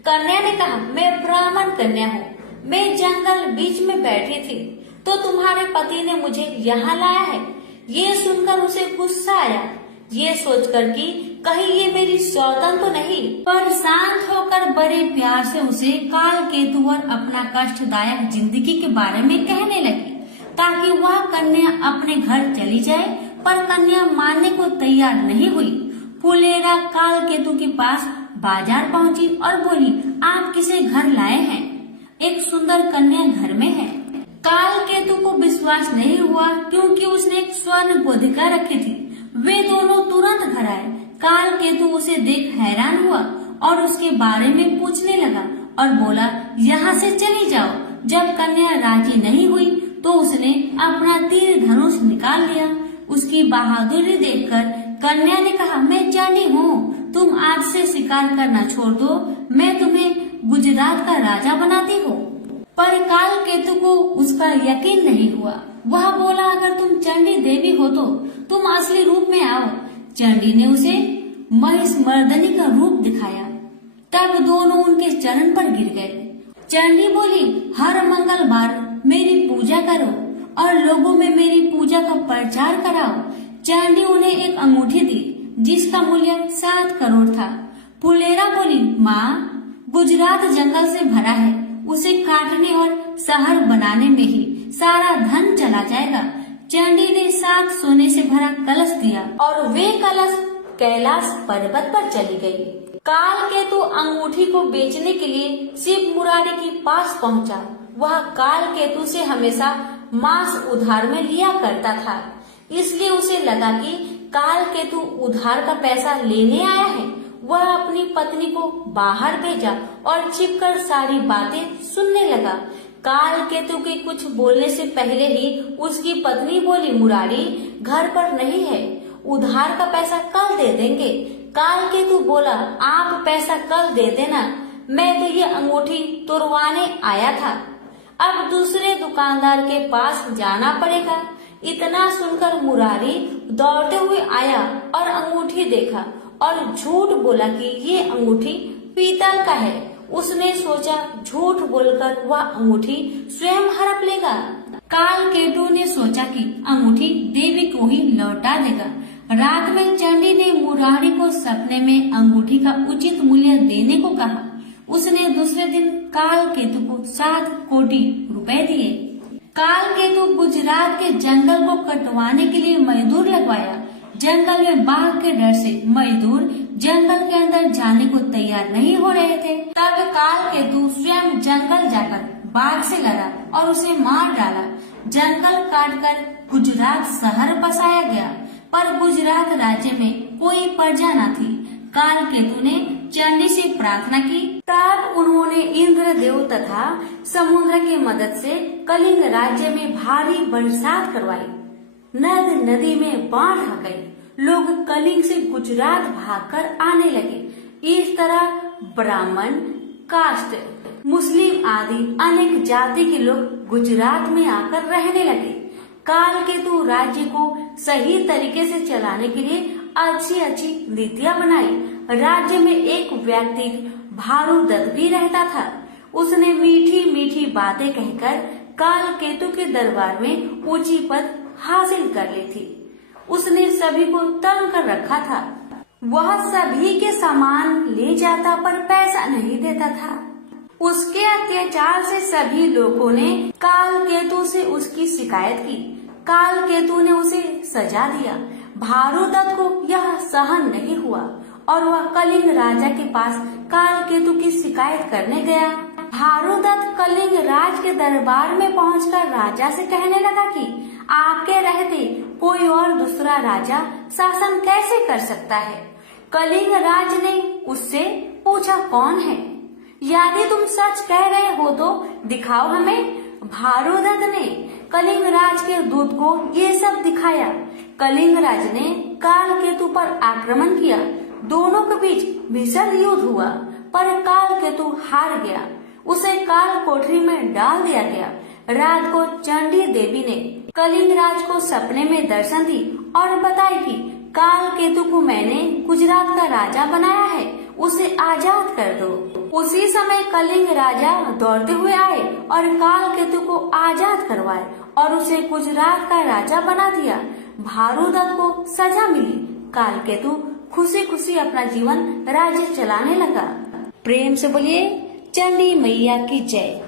कन्या ने कहा, मैं ब्राह्मण कन्या हूँ, मैं जंगल बीच में बैठी थी तो तुम्हारे पति ने मुझे यहाँ लाया है। ये सुनकर उसे गुस्सा आया, ये सोचकर कि कहीं ये मेरी सौतन तो नहीं, पर शांत होकर बड़े प्यार से उसे काल केतु और अपना कष्टदायक जिंदगी के बारे में कहने लगी ताकि वह कन्या अपने घर चली जाए, पर कन्या मानने को तैयार नहीं हुई। फुलेरा काल केतु के पास बाजार पहुंची और बोली, आप किसे घर लाए हैं? एक सुंदर कन्या घर में है। काल केतु को विश्वास नहीं हुआ क्योंकि उसने एक स्वर्ण गोधिका रखी थी। वे दोनों तुरंत घर आए। काल केतु उसे देख हैरान हुआ और उसके बारे में पूछने लगा और बोला, यहाँ से चली जाओ। जब कन्या राजी नहीं हुई तो उसने अपना तीर धनुष निकाल लिया। उसकी बहादुरी देखकर कन्या ने कहा, मैं चंडी हूँ, तुम आज से शिकार करना छोड़ दो, मैं तुम्हें गुजरात का राजा बनाती हूँ। पर काल केतु को उसका यकीन नहीं हुआ। वह बोला, अगर तुम चंडी देवी हो तो तुम असली रूप में आओ। चंडी ने उसे महिष मर्दनी का रूप दिखाया। तब दोनों उनके चरण पर गिर गए। चंडी बोली, हर मंगलवार मेरी पूजा करो और लोगों में मेरी पूजा का प्रचार कराओ। चंडी उन्हें एक अंगूठी दी जिसका मूल्य 7 करोड़ था। फुलेरा बोली, माँ, गुजरात जंगल से भरा है, उसे काटने और शहर बनाने में ही सारा धन चला जाएगा। चंडी ने 7 सोने से भरा कलश दिया और वे कलश कैलाश पर्वत पर चली गई। काल केतु अंगूठी को बेचने के लिए शिव मुरारी के पास पहुंचा। वह काल केतु से हमेशा मांस उधार में लिया करता था, इसलिए उसे लगा कि काल केतु उधार का पैसा लेने आया है, वह अपनी पत्नी को बाहर भेजा और छिपकर सारी बातें सुनने लगा। काल केतु के कुछ बोलने से पहले ही उसकी पत्नी बोली, मुरारी घर पर नहीं है, उधार का पैसा कल दे देंगे। काल केतु बोला, आप पैसा कल दे देना, मैं तो ये अंगूठी तुड़वाने आया था, अब दूसरे दुकानदार के पास जाना पड़ेगा। इतना सुनकर मुरारी दौड़ते हुए आया और अंगूठी देखा और झूठ बोला कि ये अंगूठी पीतल का है। उसने सोचा झूठ बोलकर वह अंगूठी स्वयं हड़प लेगा। काल केतु ने सोचा कि अंगूठी देवी को ही लौटा देगा। रात में चंडी ने मुरारी को सपने में अंगूठी का उचित मूल्य देने को कहा। उसने दूसरे दिन काल केतु को 7 कोटि रुपए दिए। काल केतु गुजरात के जंगल को कटवाने के लिए मजदूर लगवाया। जंगल में बाघ के डर से मजदूर जंगल के अंदर जाने को तैयार नहीं हो रहे थे। तब काल केतु स्वयं जंगल जाकर बाघ से लड़ा और उसे मार डाला। जंगल काटकर गुजरात शहर बसाया गया, पर गुजरात राज्य में कोई प्रजा न थी। काल केतु ने चंडी से प्रार्थना की। तब उन्होंने इंद्रदेव तथा समुद्र की मदद से कलिंग राज्य में भारी बरसात करवाई। नद नदी में बाढ़ आ गई। लोग कलिंग से गुजरात भागकर आने लगे। इस तरह ब्राह्मण, कास्ट, मुस्लिम आदि अनेक जाति के लोग गुजरात में आकर रहने लगे। काल केतु राज्य को सही तरीके से चलाने के लिए अच्छी नीतियां बनाई। राज्य में एक व्यक्ति भालू दत्त भी रहता था। उसने मीठी मीठी बातें कहकर काल केतु के दरबार में ऊंची पद हासिल कर ली थी। उसने सभी को तंग कर रखा था। वह सभी के सामान ले जाता पर पैसा नहीं देता था। उसके अत्याचार से सभी लोगों ने काल केतु से उसकी शिकायत की। काल केतु ने उसे सजा दिया। भालू दत्त को यह सहन नहीं हुआ और वह कलिंग राजा के पास काल केतु की शिकायत करने गया। भालू दत्त कलिंग राज के दरबार में पहुंचकर राजा से कहने लगा कि आपके रहते कोई और दूसरा राजा शासन कैसे कर सकता है। कलिंग राज ने उससे पूछा, कौन है? यदि तुम सच कह रहे हो तो दिखाओ हमें। भालू दत्त ने कलिंग राज के दूत को ये सब दिखाया। कलिंग राज ने काल केतु पर आक्रमण किया। दोनों के बीच भीषण युद्ध हुआ, पर काल केतु हार गया। उसे काल कोठरी में डाल दिया गया। रात को चंडी देवी ने कलिंग राज को सपने में दर्शन दी और बताई कि काल केतु को मैंने गुजरात का राजा बनाया है, उसे आजाद कर दो। उसी समय कलिंग राजा दौड़ते हुए आए और काल केतु को आजाद करवाए और उसे गुजरात का राजा बना दिया। भालू दत्त को सजा मिली। काल केतु खुशी खुशी अपना जीवन राज्य चलाने लगा। प्रेम से बोलिए चंडी मैया की जय।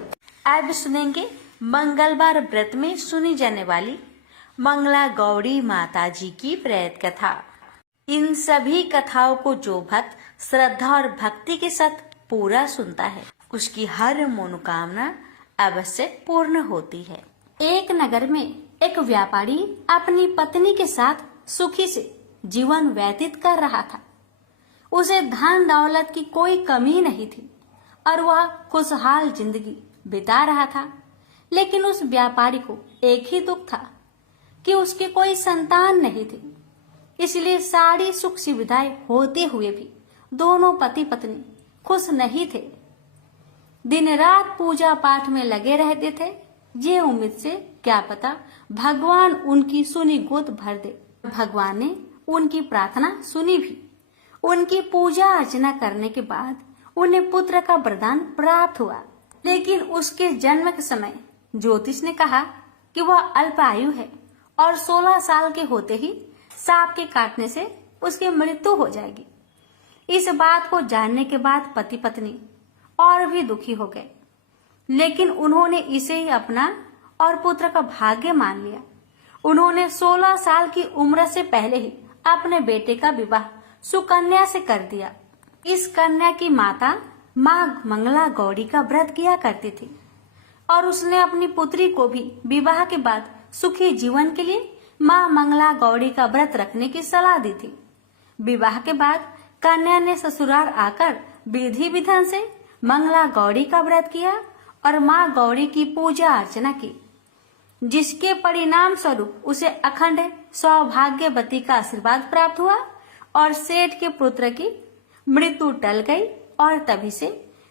अब सुनेंगे मंगलवार व्रत में सुनी जाने वाली मंगला गौरी माता जी की प्रेत कथा। इन सभी कथाओं को जो भक्त श्रद्धा और भक्ति के साथ पूरा सुनता है, उसकी हर मनोकामना अवश्य पूर्ण होती है। एक नगर में एक व्यापारी अपनी पत्नी के साथ सुखी से जीवन व्यतीत कर रहा था। उसे धन दौलत की कोई कमी नहीं थी और वह खुशहाल जिंदगी बिता रहा था। लेकिन उस व्यापारी को एक ही दुख था कि उसकी कोई संतान नहीं थी। इसलिए सारी सुख सुविधाएं होते हुए भी दोनों पति पत्नी खुश नहीं थे। दिन रात पूजा पाठ में लगे रहते थे, ये उम्मीद से क्या पता भगवान उनकी सुनी गोद भर दे। भगवान ने उनकी प्रार्थना सुनी भी। उनकी पूजा अर्चना करने के बाद उन्हें पुत्र का वरदान प्राप्त हुआ। लेकिन उसके जन्म के समय ज्योतिष ने कहा कि वह अल्पायु है और 16 साल के होते ही सांप के काटने से उसकी मृत्यु हो जाएगी। इस बात को जानने के बाद पति पत्नी और भी दुखी हो गए, लेकिन उन्होंने इसे ही अपना और पुत्र का भाग्य मान लिया। उन्होंने 16 साल की उम्र से पहले ही अपने बेटे का विवाह सुकन्या से कर दिया। इस कन्या की माता मां मंगला गौरी का व्रत किया करती थी और उसने अपनी पुत्री को भी विवाह के बाद सुखी जीवन के लिए माँ मंगला गौरी का व्रत रखने की सलाह दी थी। विवाह के बाद कन्या ने ससुराल आकर विधि विधान से मंगला गौरी का व्रत किया और माँ गौरी की पूजा अर्चना की, जिसके परिणाम स्वरूप उसे अखंड सौभाग्यवती का आशीर्वाद प्राप्त हुआ और सेठ के पुत्र की मृत्यु टल गई और तभी से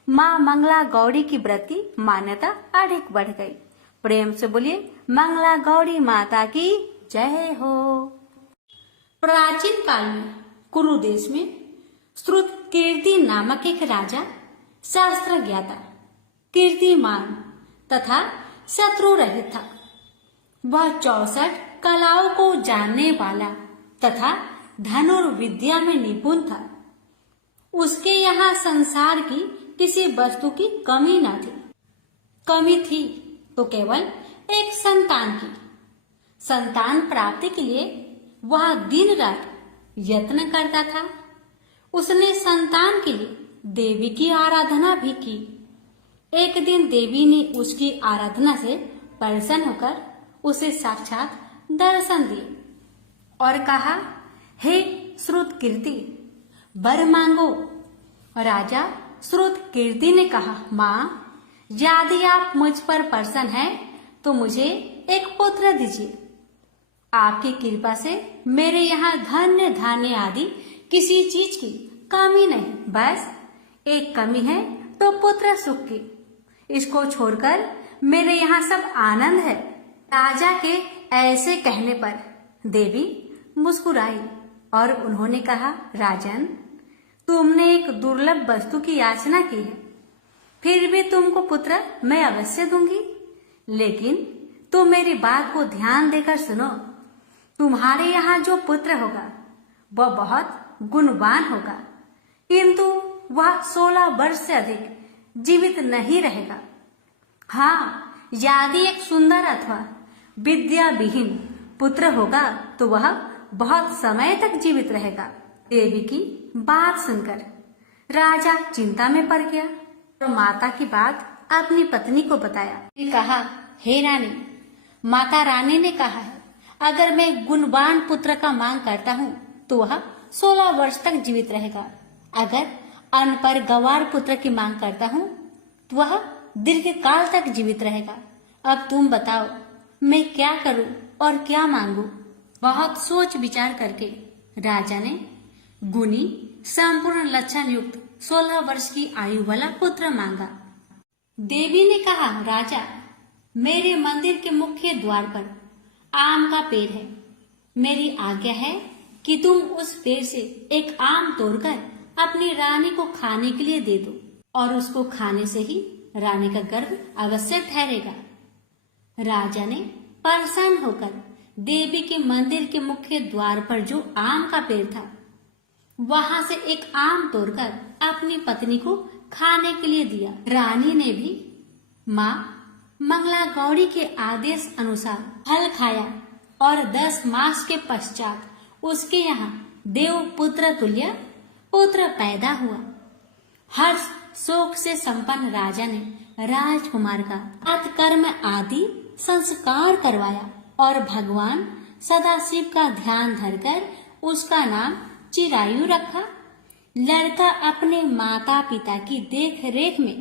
माँ मंगला गौरी की व्रत की मान्यता अधिक बढ़ गई। प्रेम से बोलिए मंगला गौरी माता की जय हो। प्राचीन काल में कुरु देश में श्रुत कीर्ति नामक एक राजा शास्त्र ज्ञाता, कीर्तिमान तथा शत्रु रहित था। वह 64 कलाओं को जानने वाला तथा धनुर्विद्या में निपुण था। उसके यहाँ संसार की किसी वस्तु की कमी न थी। कमी थी तो केवल एक संतान की। संतान प्राप्ति के लिए वह दिन रात यत्न करता था। उसने संतान के लिए देवी की आराधना भी की। एक दिन देवी ने उसकी आराधना से प्रसन्न होकर उसे साक्षात दर्शन दिए और कहा, हे श्रुत कीर्ति, वर मांगो। राजा श्रुत कीर्ति ने कहा, माँ, यदि आप मुझ पर प्रसन्न हैं तो मुझे एक पुत्र दीजिए। आपकी कृपा से मेरे यहाँ धन्य धान्य आदि किसी चीज की कमी नहीं, बस एक कमी है तो पुत्र सुख की। इसको छोड़कर मेरे यहाँ सब आनंद है। राजा के ऐसे कहने पर देवी मुस्कुराई और उन्होंने कहा, राजन, तुमने एक दुर्लभ वस्तु की याचना की है, फिर भी तुमको पुत्र मैं अवश्य दूंगी। लेकिन तुम मेरी बात को ध्यान देकर सुनो। तुम्हारे यहाँ जो पुत्र होगा वह बहुत गुणवान होगा, किंतु वह 16 वर्ष से अधिक जीवित नहीं रहेगा। हाँ, यदि एक सुंदर अथवा विद्या विहीन पुत्र होगा तो वह बहुत समय तक जीवित रहेगा। देवी की बात सुनकर राजा चिंता में पड़ गया और माता की बात अपनी पत्नी को बताया। कहा, हे रानी, माता रानी ने कहा है, अगर मैं गुणवान पुत्र का मांग करता हूँ तो वह 16 वर्ष तक जीवित रहेगा। अगर अनपढ़ गंवार पुत्र की मांग करता हूँ तो वह दीर्घ काल तक जीवित रहेगा। अब तुम बताओ, मैं क्या करूँ और क्या मांगू? बहुत सोच विचार करके राजा ने गुणी संपूर्ण लक्षण युक्त 16 वर्ष की आयु वाला पुत्र मांगा। देवी ने कहा, राजा, मेरे मंदिर के मुख्य द्वार पर आम का पेड़ है। मेरी आज्ञा है कि तुम उस पेड़ से एक आम तोड़कर अपनी रानी को खाने के लिए दे दो और उसको खाने से ही रानी का गर्भ अवश्य ठहरेगा। राजा ने प्रसन्न होकर देवी के मंदिर के मुख्य द्वार पर जो आम का पेड़ था वहां से एक आम तोड़कर अपनी पत्नी को खाने के लिए दिया। रानी ने भी माँ मंगला गौरी के आदेश अनुसार फल खाया और 10 मास के पश्चात उसके यहाँ देव पुत्र तुल्य पुत्र पैदा हुआ। हर्ष शोक से संपन्न राजा ने राजकुमार का अतकर्म आदि संस्कार करवाया और भगवान सदाशिव का ध्यान धरकर उसका नाम चिरायु रखा। लड़का अपने माता पिता की देख रेख में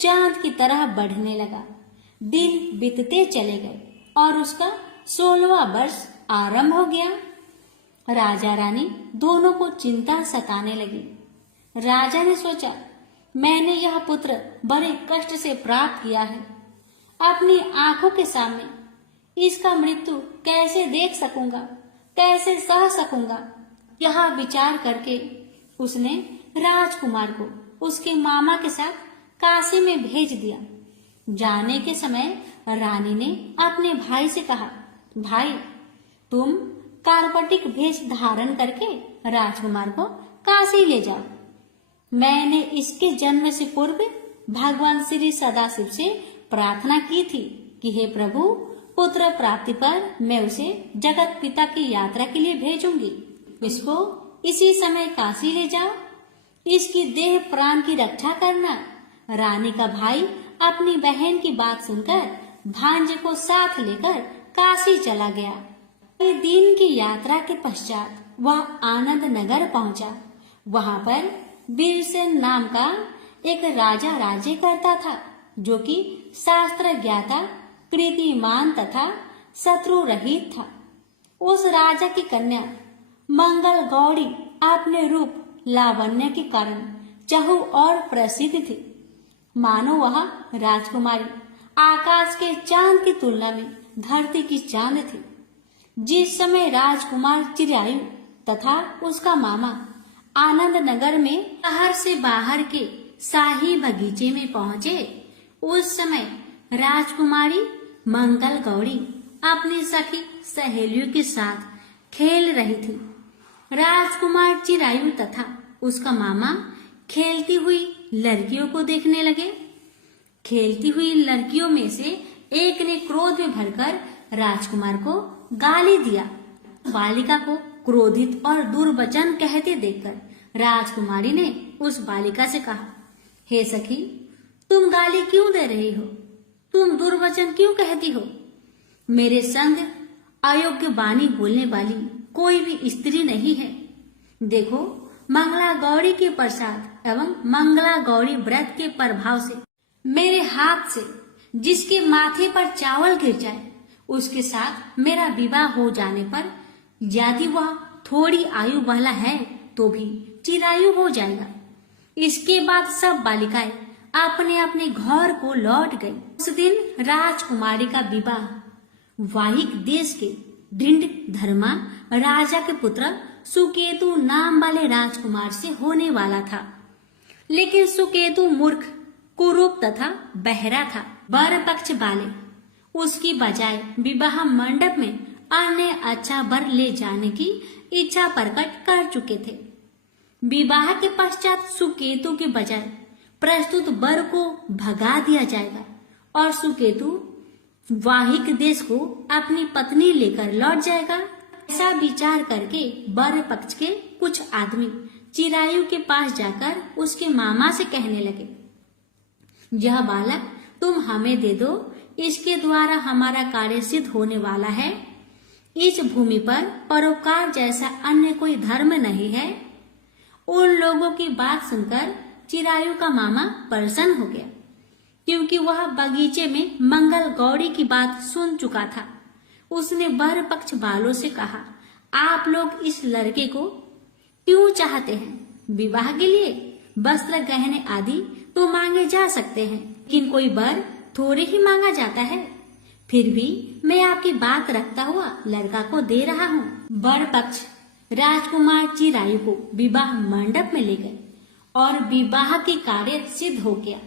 चांद की तरह बढ़ने लगा। दिन बीतते चले गए और उसका 16वां वर्ष आरंभ हो गया। राजा रानी दोनों को चिंता सताने लगी। राजा ने सोचा, मैंने यह पुत्र बड़े कष्ट से प्राप्त किया है, अपनी आंखों के सामने इसका मृत्यु कैसे देख सकूंगा, कैसे सह सकूंगा। यह विचार करके उसने राजकुमार को उसके मामा के साथ काशी में भेज दिया। जाने के समय रानी ने अपने भाई से कहा, भाई, तुम कार्पटिक भेष धारण करके राजकुमार को काशी ले जाओ। मैंने इसके जन्म से पूर्व भगवान श्री सदाशिव से प्रार्थना की थी कि हे प्रभु, पुत्र प्राप्ति पर मैं उसे जगत पिता की यात्रा के लिए भेजूंगी। इसको इसी समय काशी ले जाओ, इसकी देह प्राण की रक्षा करना। रानी का भाई अपनी बहन की बात सुनकर भांजे को साथ लेकर काशी चला गया। कई दिन की यात्रा के पश्चात वह आनंद नगर पहुंचा। वहां पर वीरसेन नाम का एक राजा राज्य करता था, जो कि शास्त्र ज्ञाता, कीर्तिमान तथा शत्रु रहित था। उस राजा की कन्या मंगल गौरी अपने रूप लावण्य के कारण चहु और प्रसिद्ध थी। मानो वह राजकुमारी आकाश के चांद की तुलना में धरती की चांद थी। जिस समय राजकुमार चिरायु तथा उसका मामा आनंद नगर में शहर से बाहर के शाही बगीचे में पहुंचे, उस समय राजकुमारी मंगल गौरी अपनी सखी सहेलियों के साथ खेल रही थी। राजकुमार चिरायु तथा उसका मामा खेलती हुई लड़कियों को देखने लगे। खेलती हुई लड़कियों में से एक ने क्रोध में भरकर राजकुमार को गाली दिया। बालिका को क्रोधित और दुर्वचन कहते देखकर राजकुमारी ने उस बालिका से कहा, हे सखी, तुम गाली क्यों दे रही हो? तुम दुर्वचन क्यों कहती हो? मेरे संग अयोग्य वाणी बोलने वाली कोई भी स्त्री नहीं है। देखो, मंगला गौरी के प्रसाद एवं मंगला गौरी व्रत के प्रभाव से मेरे हाथ से जिसके माथे पर चावल गिर जाए, उसके साथ मेरा विवाह हो जाने पर यदि वह थोड़ी आयु वाला है तो भी चिरायु हो जाएगा। इसके बाद सब बालिकाएं अपने अपने घर को लौट गई। उस दिन राजकुमारी का विवाह वाहिक देश के दृढ़ धर्मा राजा के पुत्र सुकेतु नाम वाले राजकुमार से होने वाला था। लेकिन सुकेतु मूर्ख, कुरूप तथा बहरा था। वर पक्ष वाले उसकी बजाय विवाह मंडप में अन्य अच्छा वर ले जाने की इच्छा प्रकट कर चुके थे। विवाह के पश्चात सुकेतु के बजाय प्रस्तुत वर को भगा दिया जाएगा और सुकेतु वाहिक देश को अपनी पत्नी लेकर लौट जाएगा। ऐसा विचार करके वर पक्ष के कुछ आदमी चिरायु के पास जाकर उसके मामा से कहने लगे, यह बालक तुम हमें दे दो, इसके द्वारा हमारा कार्य सिद्ध होने वाला है। इस भूमि पर परोपकार जैसा अन्य कोई धर्म नहीं है। उन लोगों की बात सुनकर चिरायु का मामा प्रसन्न हो गया, क्योंकि वह बगीचे में मंगल गौरी की बात सुन चुका था। उसने वर पक्ष वालों से कहा, आप लोग इस लड़के को क्यों चाहते हैं? विवाह के लिए वस्त्र, गहने आदि तो मांगे जा सकते हैं, लेकिन कोई वर थोड़े ही मांगा जाता है। फिर भी मैं आपकी बात रखता हुआ लड़का को दे रहा हूँ। वर पक्ष राजकुमार चिरायु को विवाह मंडप में ले गए और विवाह के कार्य सिद्ध हो गया।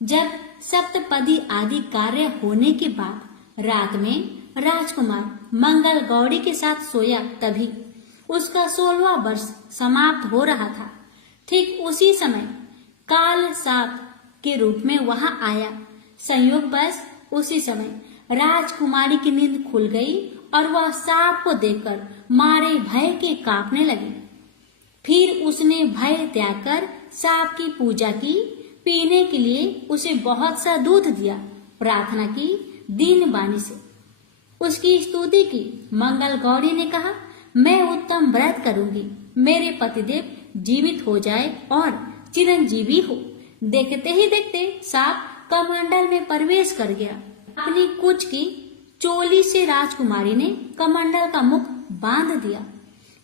जब सप्तपदी आदि कार्य होने के बाद रात में राजकुमार मंगल गौरी के साथ सोया, तभी उसका 16वां वर्ष समाप्त हो रहा था। ठीक उसी समय काल साप के रूप में वहां आया। संयोगवश उसी समय राजकुमारी की नींद खुल गई और वह सांप को देखकर मारे भय के कांपने लगी। फिर उसने भय त्याग कर सांप की पूजा की, पीने के लिए उसे बहुत सा दूध दिया, प्रार्थना की दीन वाणी से, उसकी स्तुति की। मंगल गौरी ने कहा, मैं उत्तम व्रत करूंगी, मेरे पतिदेव जीवित हो जाए और चिरंजीवी हो। देखते ही देखते सांप कमंडल में प्रवेश कर गया। अपनी कुछ की चोली से राजकुमारी ने कमंडल का मुख बांध दिया।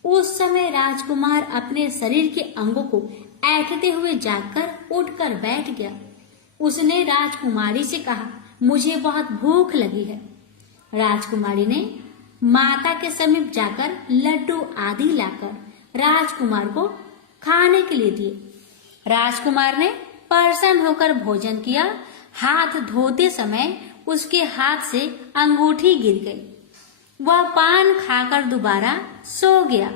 उस समय राजकुमार अपने शरीर के अंगों को ऐंठते हुए जागकर उठकर बैठ गया। उसने राजकुमारी से कहा, मुझे बहुत भूख लगी है। राजकुमारी ने माता के समीप जाकर लड्डू आदि लाकर राजकुमार को खाने के लिए दिए। राजकुमार ने प्रसन्न होकर भोजन किया। हाथ धोते समय उसके हाथ से अंगूठी गिर गई। वह पान खाकर दोबारा सो गया।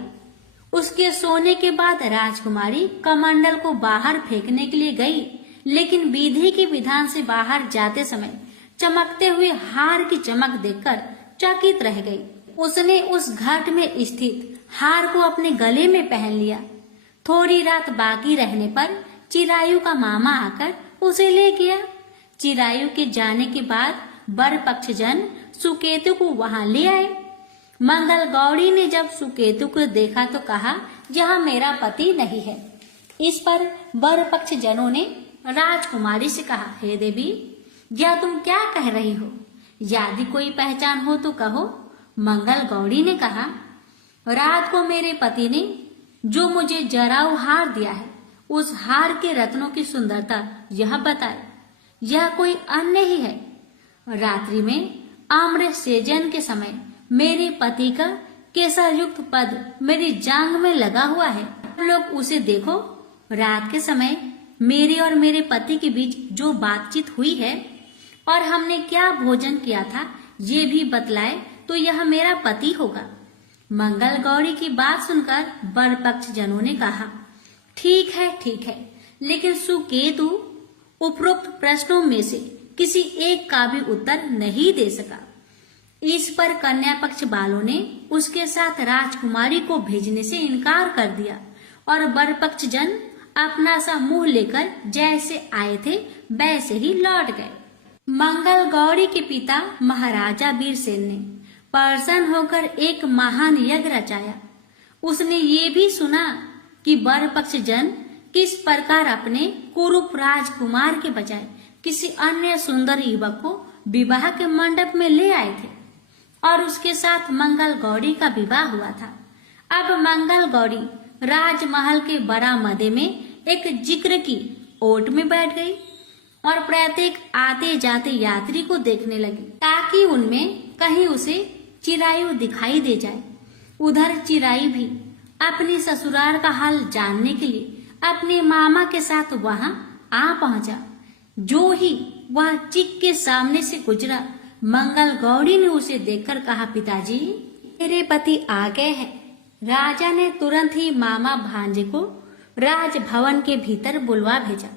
उसके सोने के बाद राजकुमारी कमंडल को बाहर फेंकने के लिए गई, लेकिन विधि के विधान से बाहर जाते समय चमकते हुए हार की चमक देखकर चकित रह गई। उसने उस घाट में स्थित हार को अपने गले में पहन लिया। थोड़ी रात बाकी रहने पर चिरायु का मामा आकर उसे ले गया। चिरायु के जाने के बाद वर पक्षजन सुकेतु को वहां ले आए। मंगल गौरी ने जब सुकेतु को देखा तो कहा, यह मेरा पति नहीं है। इस पर वर पक्ष जनों ने राजकुमारी से कहा, हे देवी, यह तुम क्या कह रही हो? यदि कोई पहचान हो तो कहो। मंगल गौरी ने कहा, रात को मेरे पति ने जो मुझे जराऊ हार दिया है, उस हार के रत्नों की सुंदरता यह बताए, यह कोई अन्य ही है। रात्रि में आम्र सेजन के समय मेरे पति का केसर युक्त पद मेरी जांघ में लगा हुआ है। लोग उसे देखो। रात के समय मेरे और मेरे पति के बीच जो बातचीत हुई है और हमने क्या भोजन किया था, ये भी बतलाए तो यह मेरा पति होगा। मंगल गौरी की बात सुनकर वर पक्ष जनों ने कहा, ठीक है, लेकिन सुकेतु उपरोक्त प्रश्नों में से किसी एक का भी उत्तर नहीं दे सका। इस पर कन्या पक्ष वालों ने उसके साथ राजकुमारी को भेजने से इनकार कर दिया और वर पक्ष जन अपना सा मुंह लेकर जैसे आए थे वैसे ही लौट गए। मंगल गौरी के पिता महाराजा वीरसेन ने प्रसन्न होकर एक महान यज्ञ रचाया। उसने ये भी सुना कि वर पक्ष जन किस प्रकार अपने कुरूप राजकुमार के बजाय किसी अन्य सुंदर युवक को विवाह के मंडप में ले आए थे और उसके साथ मंगल गौरी का विवाह हुआ था। अब मंगल गौरी राजमहल के बरामदे में एक जिक्र की ओट में बैठ गई और प्रत्येक आते जाते यात्री को देखने लगी ताकि उनमें कहीं उसे चिरायु दिखाई दे जाए। उधर चिरायु भी अपनी ससुराल का हाल जानने के लिए अपने मामा के साथ वहां आ पहुंचा। जो ही वह चिक के सामने से गुजरा, मंगल गौरी ने उसे देखकर कहा, पिताजी, मेरे पति आ गए हैं। राजा ने तुरंत ही मामा भांजे को राजभवन के भीतर बुलवा भेजा।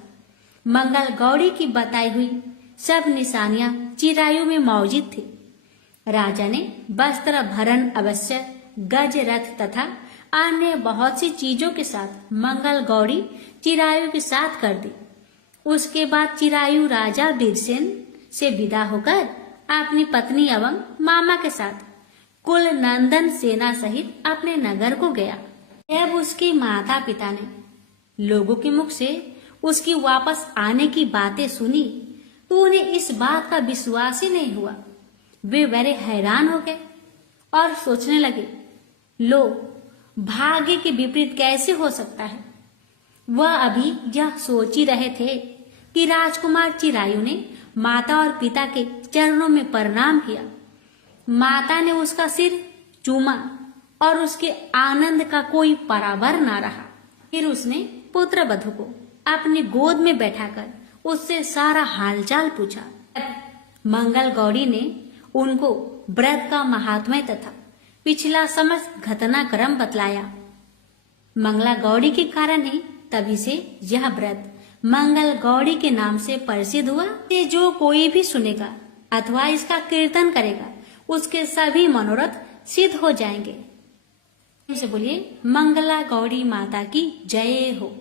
मंगल गौरी की बताई हुई सब निशानियां चिरायु में मौजूद थी। राजा ने वस्त्र भरण अवश्य, गज रथ तथा अन्य बहुत सी चीजों के साथ मंगल गौरी चिरायु के साथ कर दी। उसके बाद चिरायु राजा वीरसेन से विदा होकर अपनी पत्नी एवं मामा के साथ कुल नंदन सेना सहित अपने नगर को गया। जब उसके माता पिता ने लोगों के मुख से उसकी वापस आने की बातें सुनी तो उन्हें इस बात का विश्वास ही नहीं हुआ। वे बड़े हैरान हो गए और सोचने लगे, लो, भाग्य के विपरीत कैसे हो सकता है। वह अभी यह सोच ही रहे थे कि राजकुमार चिरायु ने माता और पिता के चरणों में प्रणाम किया। माता ने उसका सिर चूमा और उसके आनंद का कोई परावर ना रहा। फिर उसने पुत्र वधू को अपनी गोद में बैठाकर उससे सारा हालचाल पूछा। मंगल गौरी ने उनको व्रत का महात्म्य तथा पिछला समस्त घटनाक्रम बतलाया। मंगला गौरी के कारण ही तभी से यह व्रत मंगल गौरी के नाम से प्रसिद्ध हुआ। जो कोई भी सुनेगा अथवा इसका कीर्तन करेगा उसके सभी मनोरथ सिद्ध हो जाएंगे। बोलिए, मंगला गौरी माता की जय हो।